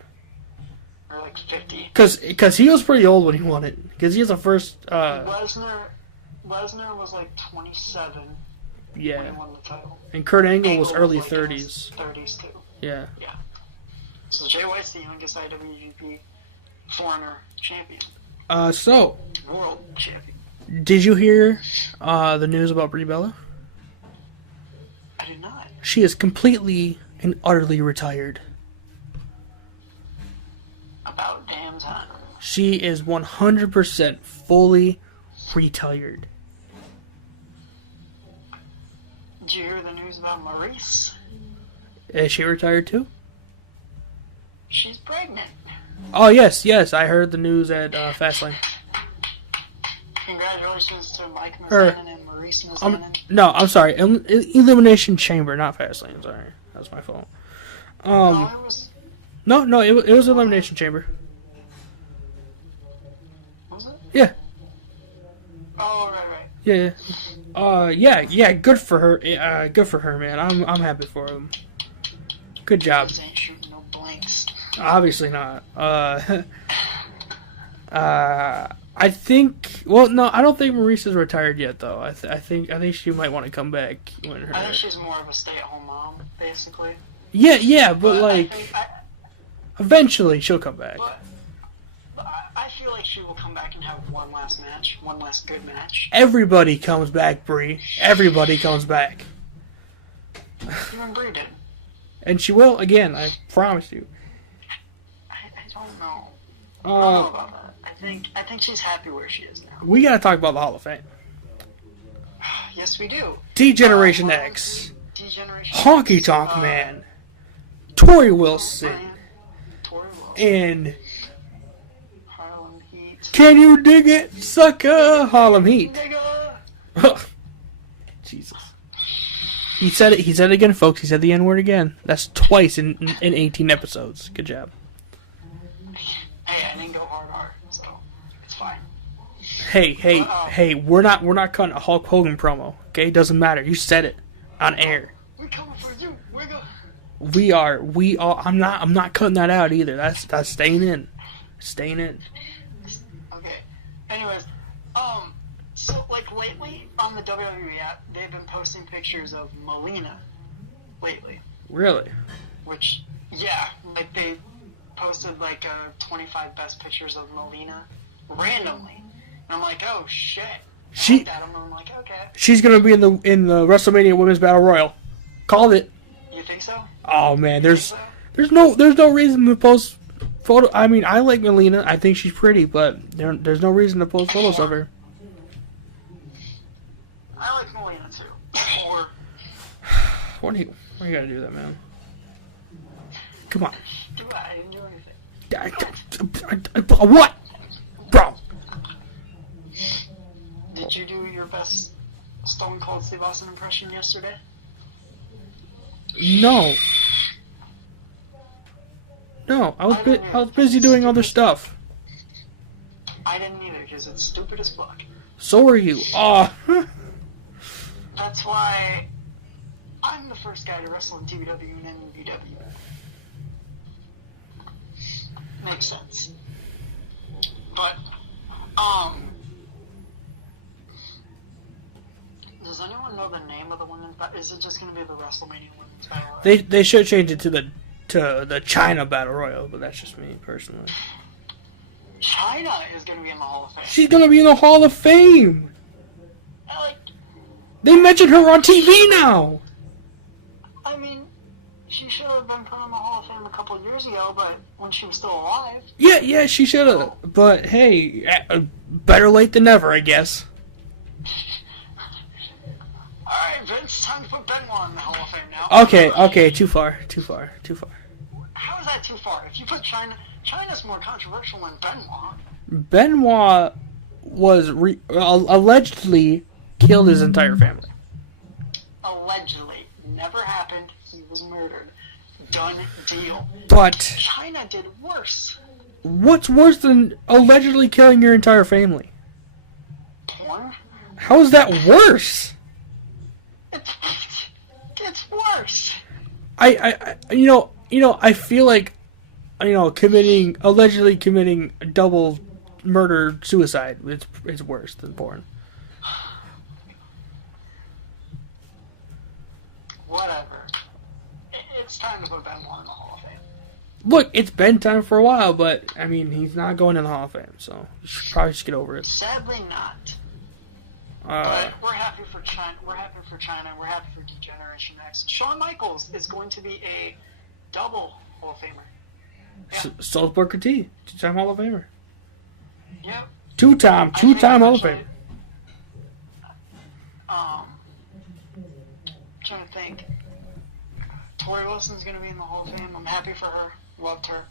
Or like 50. Because he was pretty old when he won it. Because he was the first. Lesnar was like 27. Yeah. When he won the title. And Kurt Angle was early like 30s. 30s too. Yeah. Yeah. So Jay White's the youngest IWGP foreigner champion. World champion. Did you hear the news about Brie Bella? I did not. She is completely and utterly retired. About damn time. She is 100% fully retired. Did you hear the news about Maurice? Is she retired too? She's pregnant. Oh, yes. I heard the news at Fastlane. Congratulations to Mike Mizanin and Maurice Mizanin. No, I'm sorry. Elimination Chamber, not Fastlane. Sorry. That was my fault. No, it was Elimination Chamber. Was it? Yeah. Oh, right. Yeah. Good for her. Good for her, man. I'm happy for him. Good job. Ain't shooting no blanks. Obviously not. I think. Well, no, I don't think Maurice is retired yet, though. I think she might want to come back when her. I think she's more of a stay-at-home mom, basically. Yeah, but eventually she'll come back. But I feel like she will come back and have one last good match. Everybody comes back, Brie. Everybody comes back. Even Brie did. And she will again. I promise you. I don't know. I don't know about that. I think she's happy where she is now. We gotta talk about the Hall of Fame. Yes, we do. D-Generation X. D-Generation Honky X, Tonk Man. Tori Wilson. And Harlem Heat. Can you dig it, sucker? Harlem Heat. Jesus. He said it. He said it again, folks. He said the N-word again. That's twice in 18 episodes. Good job. Hey, I didn't go hard R, so it's fine. Hey, we're not cutting a Hulk Hogan promo, okay? Doesn't matter. You said it on air. We're coming for you. We are. I'm not cutting that out either. That's staying in. Staying in. Okay. Anyways, so like lately on the WWE app, they've been posting pictures of Melina lately. Really? Which, yeah, like they posted like 25 best pictures of Melina randomly, and I'm like, oh shit. I'm like, okay. She's gonna be in the WrestleMania Women's Battle Royal. Called it. You think so? Oh man, there's no reason to post photo. I mean, I like Melina. I think she's pretty, but there's no reason to post photos of her. I like Melina too. Or why you gotta do that, man? Come on. I didn't do anything. What, bro? Did you do your best Stone Cold Steve Austin impression yesterday? No, I was busy doing other stuff. I didn't either because it's stupid as fuck. So are you. That's why I'm the first guy to wrestle in TBW and NBW. Makes sense. But, does anyone know the name of the women's battle? Is it just going to be the WrestleMania Women's Battle Royal? They should change it to the China Battle Royal, but that's just me personally. China is going to be in the Hall of Fame. She's gonna be in the Hall of Fame. Like, they mentioned her on TV now. I mean, she should have been put in the Hall of Fame a couple of years ago, but when she was still alive. Yeah, she should have. But hey, better late than never, I guess. Alright, Vince, time to put Benoit in the Hall of Fame now. Okay, too far. How is that too far? If you put China's more controversial than Benoit. Benoit was allegedly killed his entire family. Allegedly. Never happened. He was murdered. Done deal. But China did worse. What's worse than allegedly killing your entire family? Porn? How is that worse? It's worse. I feel like, allegedly committing double murder suicide. It's worse than porn. Whatever. It's time to put Benoit in the Hall of Fame. Look, it's been time for a while, but I mean, he's not going in the Hall of Fame, so you should probably just get over it. Sadly, not. But we're happy for China. We're happy for China. We're happy for Degeneration X. Shawn Michaels is going to be a double Hall of Famer. Yeah. So is Booker T, two-time Hall of Famer. Yep. Two-time Hall of Famer. Trying to think. Tori Wilson's going to be in the Hall of Fame. I'm happy for her. Loved her.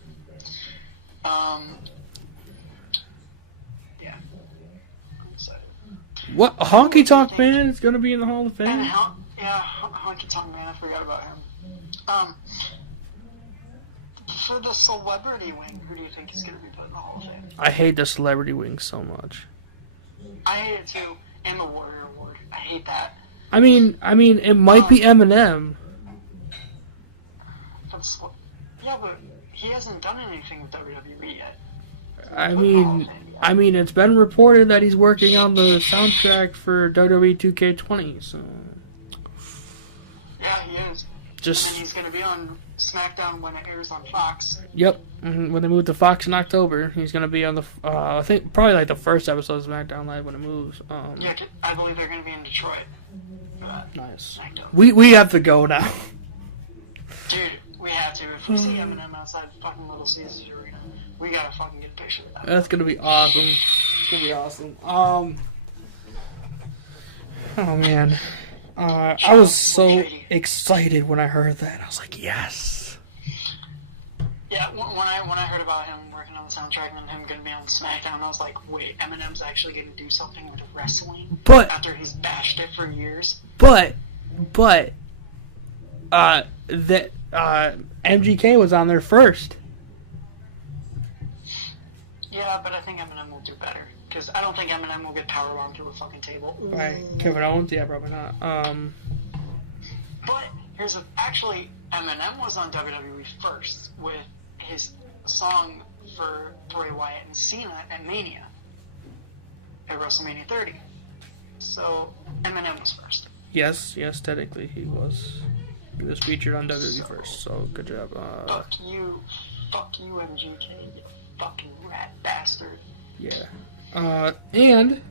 Yeah. I'm excited. What? Honky Tonk Man is going to be in the Hall of Fame? And Honky Tonk Man. I forgot about him. For the celebrity wing, who do you think is going to be put in the Hall of Fame? I hate the celebrity wing so much. I hate it too. And the Warrior Award. I hate that. I mean, it might be Eminem. Yeah, but he hasn't done anything with WWE yet. I mean, it's been reported that he's working on the soundtrack for WWE 2K20. So. Yeah, he is. And he's going to be on SmackDown when it airs on Fox. Yep. When they move to Fox in October, he's going to be on the. I think probably like the first episode of SmackDown Live when it moves. Yeah, I believe they're going to be in Detroit. Nice. We have to go now. Dude, we have to. If we see Eminem outside fucking Little Caesars Arena, we gotta fucking get a picture of that. That's gonna be awesome. It's gonna be awesome. Oh man. I was so excited when I heard that. I was like, yes. Yeah, when I heard about him working on the soundtrack and him gonna be on SmackDown, I was like, wait, Eminem's actually gonna do something with wrestling? After he's bashed it for years? MGK was on there first. Yeah, but I think Eminem will do better. Because I don't think Eminem will get powerbombed through a fucking table. Right. Kevin Owens? Yeah, probably not. But actually, Eminem was on WWE first with his song for Bray Wyatt and Cena at Mania. At WrestleMania 30. So, Eminem was first. Yes, technically he was. He was featured on WWE first, so good job. Fuck you, MGK, you fucking rat bastard. Yeah. And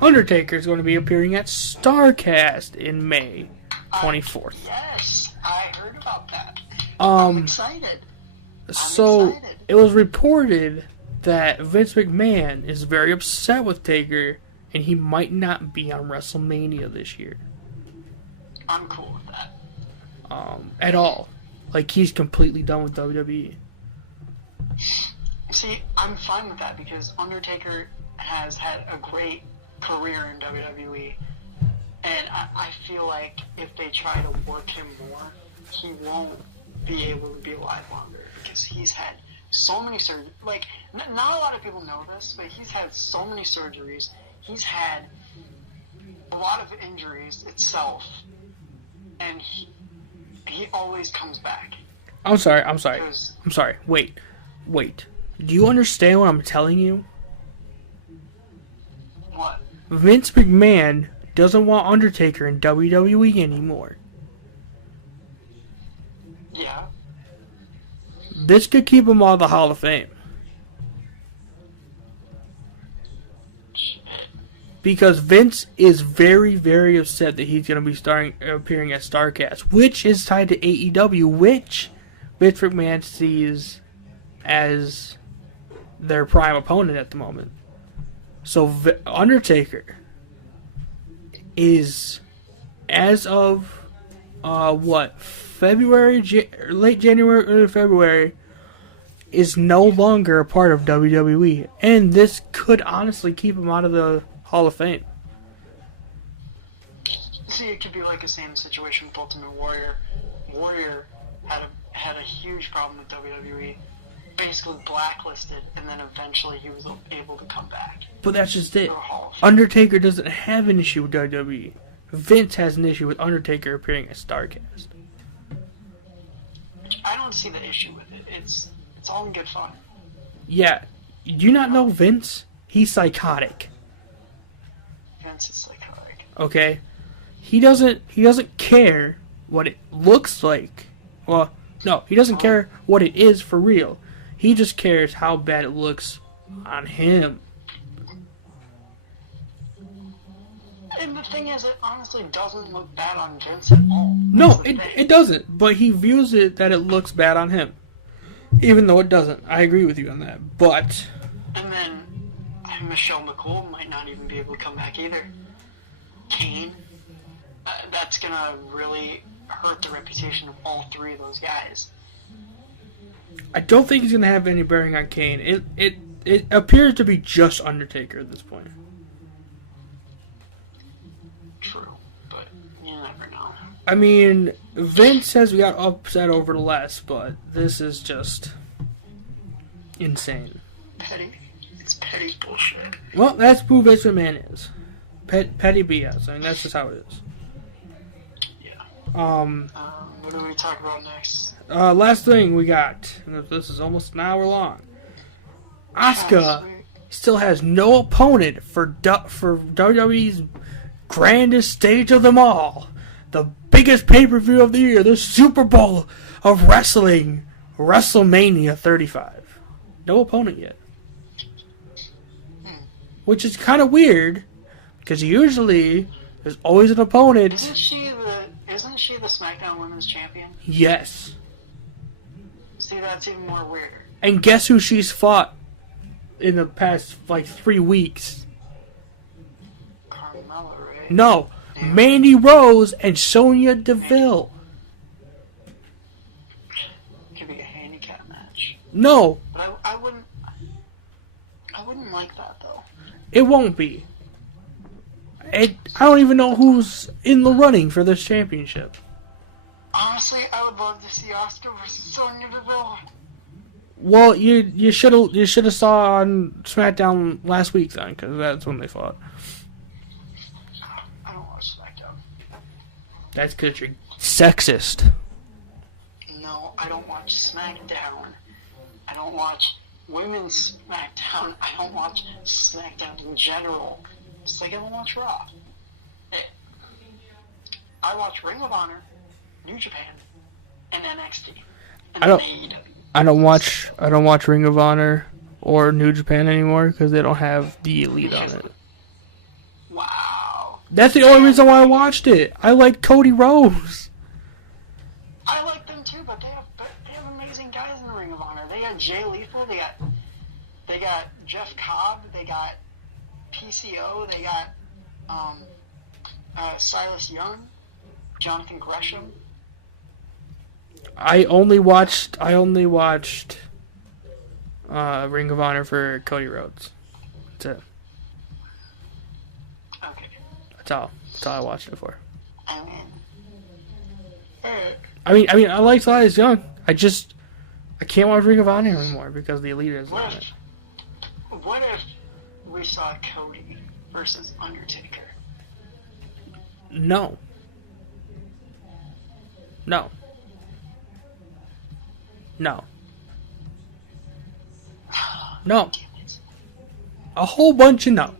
Undertaker is going to be appearing at StarCast in May 24th. Yes, I heard about that. I'm excited. So it was reported that Vince McMahon is very upset with Taker, and he might not be on WrestleMania this year. I'm cool with that. At all. Like, he's completely done with WWE. See, I'm fine with that because Undertaker has had a great career in WWE, and I feel like if they try to work him more, he won't be able to be alive longer because he's had so many surgeries. Like, not a lot of people know this, but he's had so many surgeries. He's had a lot of injuries itself, and he always comes back. I'm sorry. Wait. Do you understand what I'm telling you? What? Vince McMahon doesn't want Undertaker in WWE anymore. Yeah. This could keep him out of the Hall of Fame. Because Vince is very, very upset that he's going to be appearing at StarCast, which is tied to AEW, which Vince McMahon sees as their prime opponent at the moment. So Undertaker is, as of February, late January, early February, is no longer a part of WWE, and this could honestly keep him out of the Hall of Fame. See, it could be like the same situation with Ultimate Warrior. Warrior had a huge problem with WWE, basically blacklisted, and then eventually he was able to come back. But that's just it. Undertaker doesn't have an issue with WWE. Vince has an issue with Undertaker appearing at StarCast. I don't see the issue with it. It's all in good fun. Yeah. Do you not know Vince? He's psychotic. Vince is psychotic. Okay? He doesn't care what it looks like. Well, no, he doesn't care what it is for real. He just cares how bad it looks on him. And the thing is, it honestly doesn't look bad on Vince at all. No, it doesn't. But he views it that it looks bad on him. Even though it doesn't. I agree with you on that. But... And then Michelle McCool might not even be able to come back either. Kane. That's going to really hurt the reputation of all three of those guys. I don't think he's going to have any bearing on Kane. It appears to be just Undertaker at this point. True, but you never know. I mean, Vince says we got upset over the less, but this is just insane. Petty. It's petty bullshit. Well, that's who Vince McMahon is. Petty BS. I mean, that's just how it is. Yeah. What do we talk about next? Last thing we got. This is almost an hour long. Asuka still has no opponent for WWE's grandest stage of them all. The biggest pay-per-view of the year. The Super Bowl of wrestling. WrestleMania 35. No opponent yet. Which is kind of weird, because usually there's always an opponent. Isn't she the SmackDown Women's Champion? Yes. See, that's even more weird. And guess who she's fought in the past, 3 weeks? Carmella, right? No. Mandy Rose and Sonya Deville. Could be a handicap match. No. But I wouldn't like that, though. It won't be. I don't even know who's in the running for this championship. Honestly, I would love to see Asuka versus Sonya Deville. Well, you should have saw on SmackDown last week then, because that's when they fought. I don't watch SmackDown. That's because you're sexist. No, I don't watch SmackDown. I don't watch women's SmackDown. I don't watch SmackDown in general. Just like I don't watch Raw. Hey, I watch Ring of Honor, New Japan, and NXT. And I don't watch Ring of Honor or New Japan anymore because they don't have the Elite on it. Wow. That's the only reason why I watched it. I like Cody Rhodes. I like them too, but they have amazing guys in the Ring of Honor. They got Jay Lethal, they got Jeff Cobb, they got PCO, they got Silas Young, Jonathan Gresham. I only watched Ring of Honor for Cody Rhodes. That's it. Okay. That's all I watched it for. I mean, I like Silas Young. I can't watch Ring of Honor anymore because the Elite is on it. What if we saw Cody versus Undertaker? No. No. A whole bunch of no.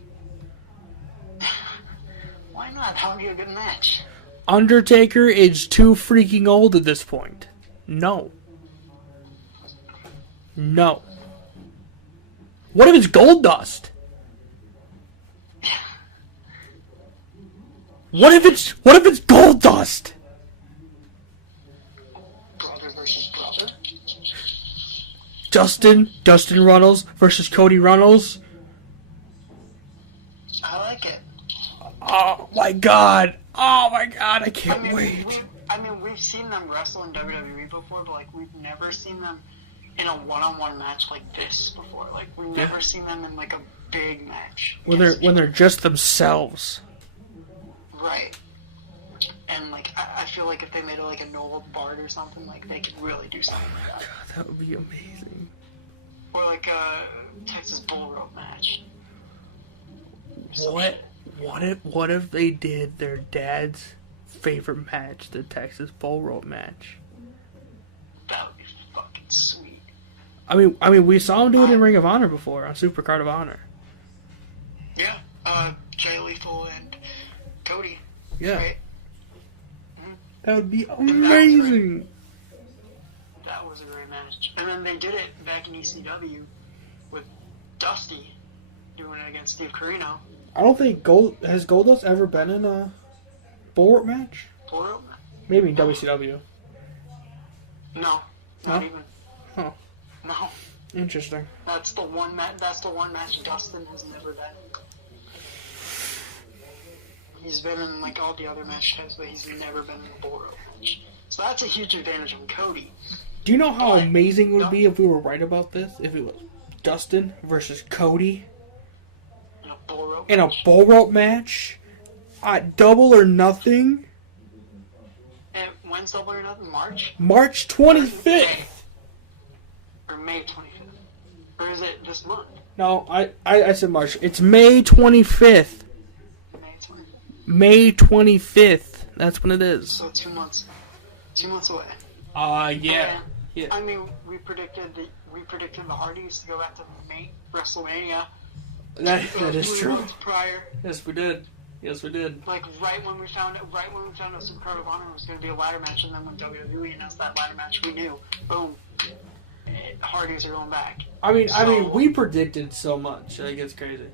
Why not? That would be a good match. Undertaker is too freaking old at this point. No. What if it's Goldust? What if it's Goldust? Brother versus brother? Dustin Runnels versus Cody Runnels. I like it. Oh my god, I can't wait. We've seen them wrestle in WWE before, but like we've never seen them in a one-on-one match like this before. Like we've never seen them in like a big match. When they're just themselves. Right. And like I feel like if they made it like a Noel Bard or something, like they could really do something like that. God, that would be amazing. Or like a Texas Bull Rope match. What if they did their dad's favorite match, the Texas Bull Rope match? That would be fucking sweet. I mean, we saw him do it in Ring of Honor before on Supercard of Honor. Yeah, Jay Lethal and Cody. Yeah, right? Mm-hmm. That would be amazing. That was a great match. And then they did it back in ECW with Dusty doing it against Steve Corino. I don't think Goldust ever been in a Bull Rope match? Bull Rope? Maybe in WCW. No, not even. Huh. No. Interesting. That's the one match Dustin has never been. He's been in like all the other match types, but he's never been in a Bull Rope match. So that's a huge advantage on Cody. Do you know how amazing it would be if we were right about this? If it was Dustin versus Cody in a Bull Rope match at Double or Nothing. And when's Double or Nothing? March? March 25th. Or May 25th. Or is it this month? No, I said March. It's May 25th. May 25th. That's when it is. So 2 months. 2 months away. Yeah. I mean, we predicted the Hardys to go back to May WrestleMania. That is true. Months prior. Yes, we did. Like right when we found out Supercard of Honor was going to be a ladder match, and then when WWE announced that ladder match, we knew. Boom. Hardys are going back. I mean, we predicted so much. Like, it's crazy.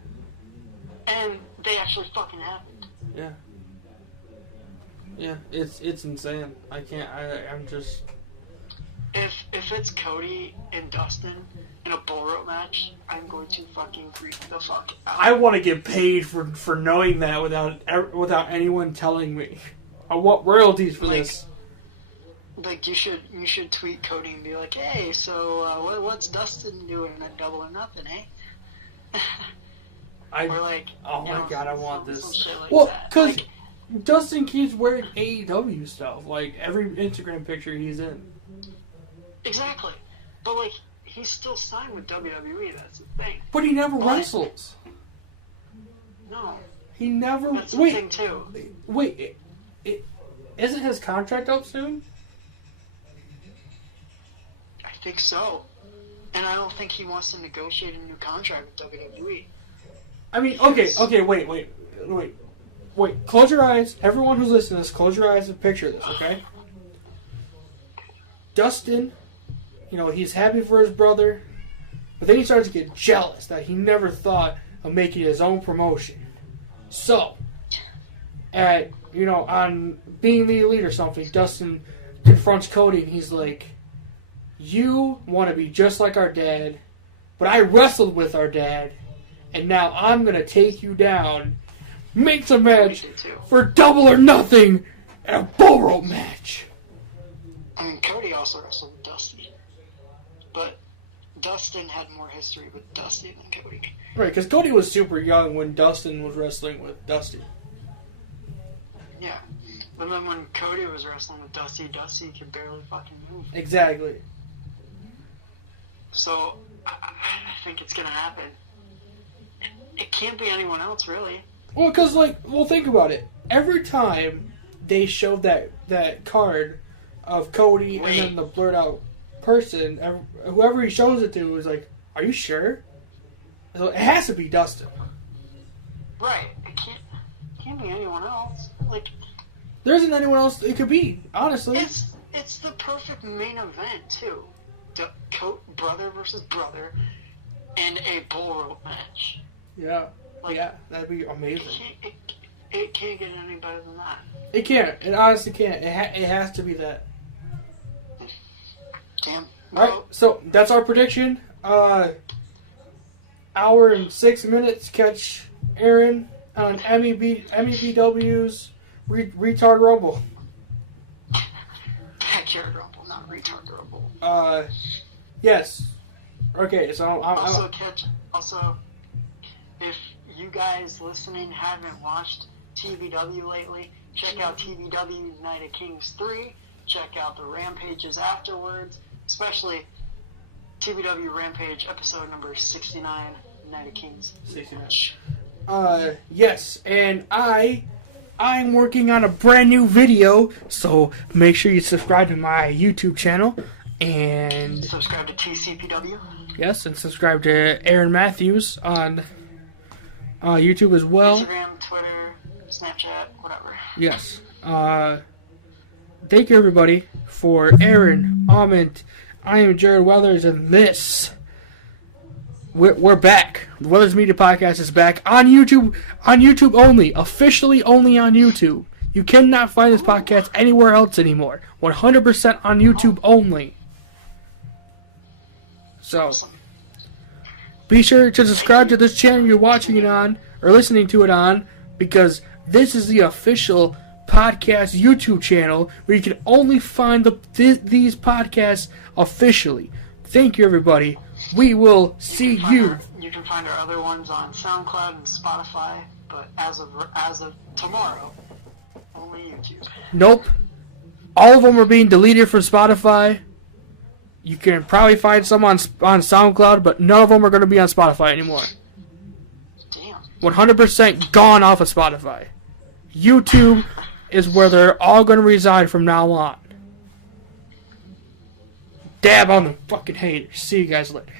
And they actually fucking happened. Yeah. Yeah, it's insane. I'm just... If it's Cody and Dustin in a Bull Rope match, I'm going to fucking freak the fuck out. I want to get paid for knowing that without anyone telling me. I want royalties for this. Like you should tweet Cody and be like, hey, so what's Dustin doing at Double or Nothing, eh? Or like, oh my god, I want this. Like well, because Dustin keeps wearing AEW stuff, like every Instagram picture he's in. Exactly, but like he's still signed with WWE. That's the thing. But he never wrestles. No. He never. That's the thing too. Wait, isn't his contract up soon? I think so. And I don't think he wants to negotiate a new contract with WWE. I mean, okay, wait. Close your eyes. Everyone who's listening to this, close your eyes and picture this, okay? Dustin, he's happy for his brother, but then he starts to get jealous that he never thought of making his own promotion. So, on Being the Elite or something, Dustin confronts Cody and he's like, you want to be just like our dad, but I wrestled with our dad, and now I'm going to take you down. Makes a match for Double or Nothing and a bull rope match. I mean, Cody also wrestled with Dusty, but Dustin had more history with Dusty than Cody. Right, because Cody was super young when Dustin was wrestling with Dusty. Yeah, but then when Cody was wrestling with Dusty could barely fucking move. Exactly. So, I think it's going to happen. It can't be anyone else, really. Well, because, think about it. Every time they showed that card of Cody and then the blurred out person, whoever he shows it to is like, are you sure? So it has to be Dustin. Right. It can't be anyone else. There isn't anyone else it could be, honestly. It's the perfect main event, too. Brother versus brother and a bull rope match. Yeah. That'd be amazing. It can't get any better than that. It can't. It honestly can't. It has to be that. Damn. Alright, so that's our prediction. Hour and 6 minutes. Catch Aaron on MEBW's Retard Rumble. Backyard Rumble, not Retard Rumble. Yes. Okay, so Also, if you guys listening haven't watched TVW lately, check out TVW Night of Kings 3. Check out the Rampages afterwards, especially TVW Rampage episode number 69, Night of Kings. 69. Yes, and I'm working on a brand new video, so make sure you subscribe to my YouTube channel. And subscribe to TCPW. Yes, and subscribe to Aaron Matthews on YouTube as well. Instagram, Twitter, Snapchat, whatever. Yes. Thank you, everybody, for Aaron, Ament. I am Jared Weathers, and we're back. The Weathers Media Podcast is back on YouTube. On YouTube only. Officially only on YouTube. You cannot find this podcast anywhere else anymore. 100% on YouTube only. So, be sure to subscribe to this channel you're watching it on, or listening to it on, because this is the official podcast YouTube channel where you can only find these podcasts officially. Thank you, everybody. We will see you. You can find our other ones on SoundCloud and Spotify, but as of tomorrow, only YouTube. Nope. All of them are being deleted from Spotify. You can probably find some on SoundCloud, but none of them are going to be on Spotify anymore. Damn. 100% gone off of Spotify. YouTube is where they're all going to reside from now on. Dab on the fucking haters. See you guys later.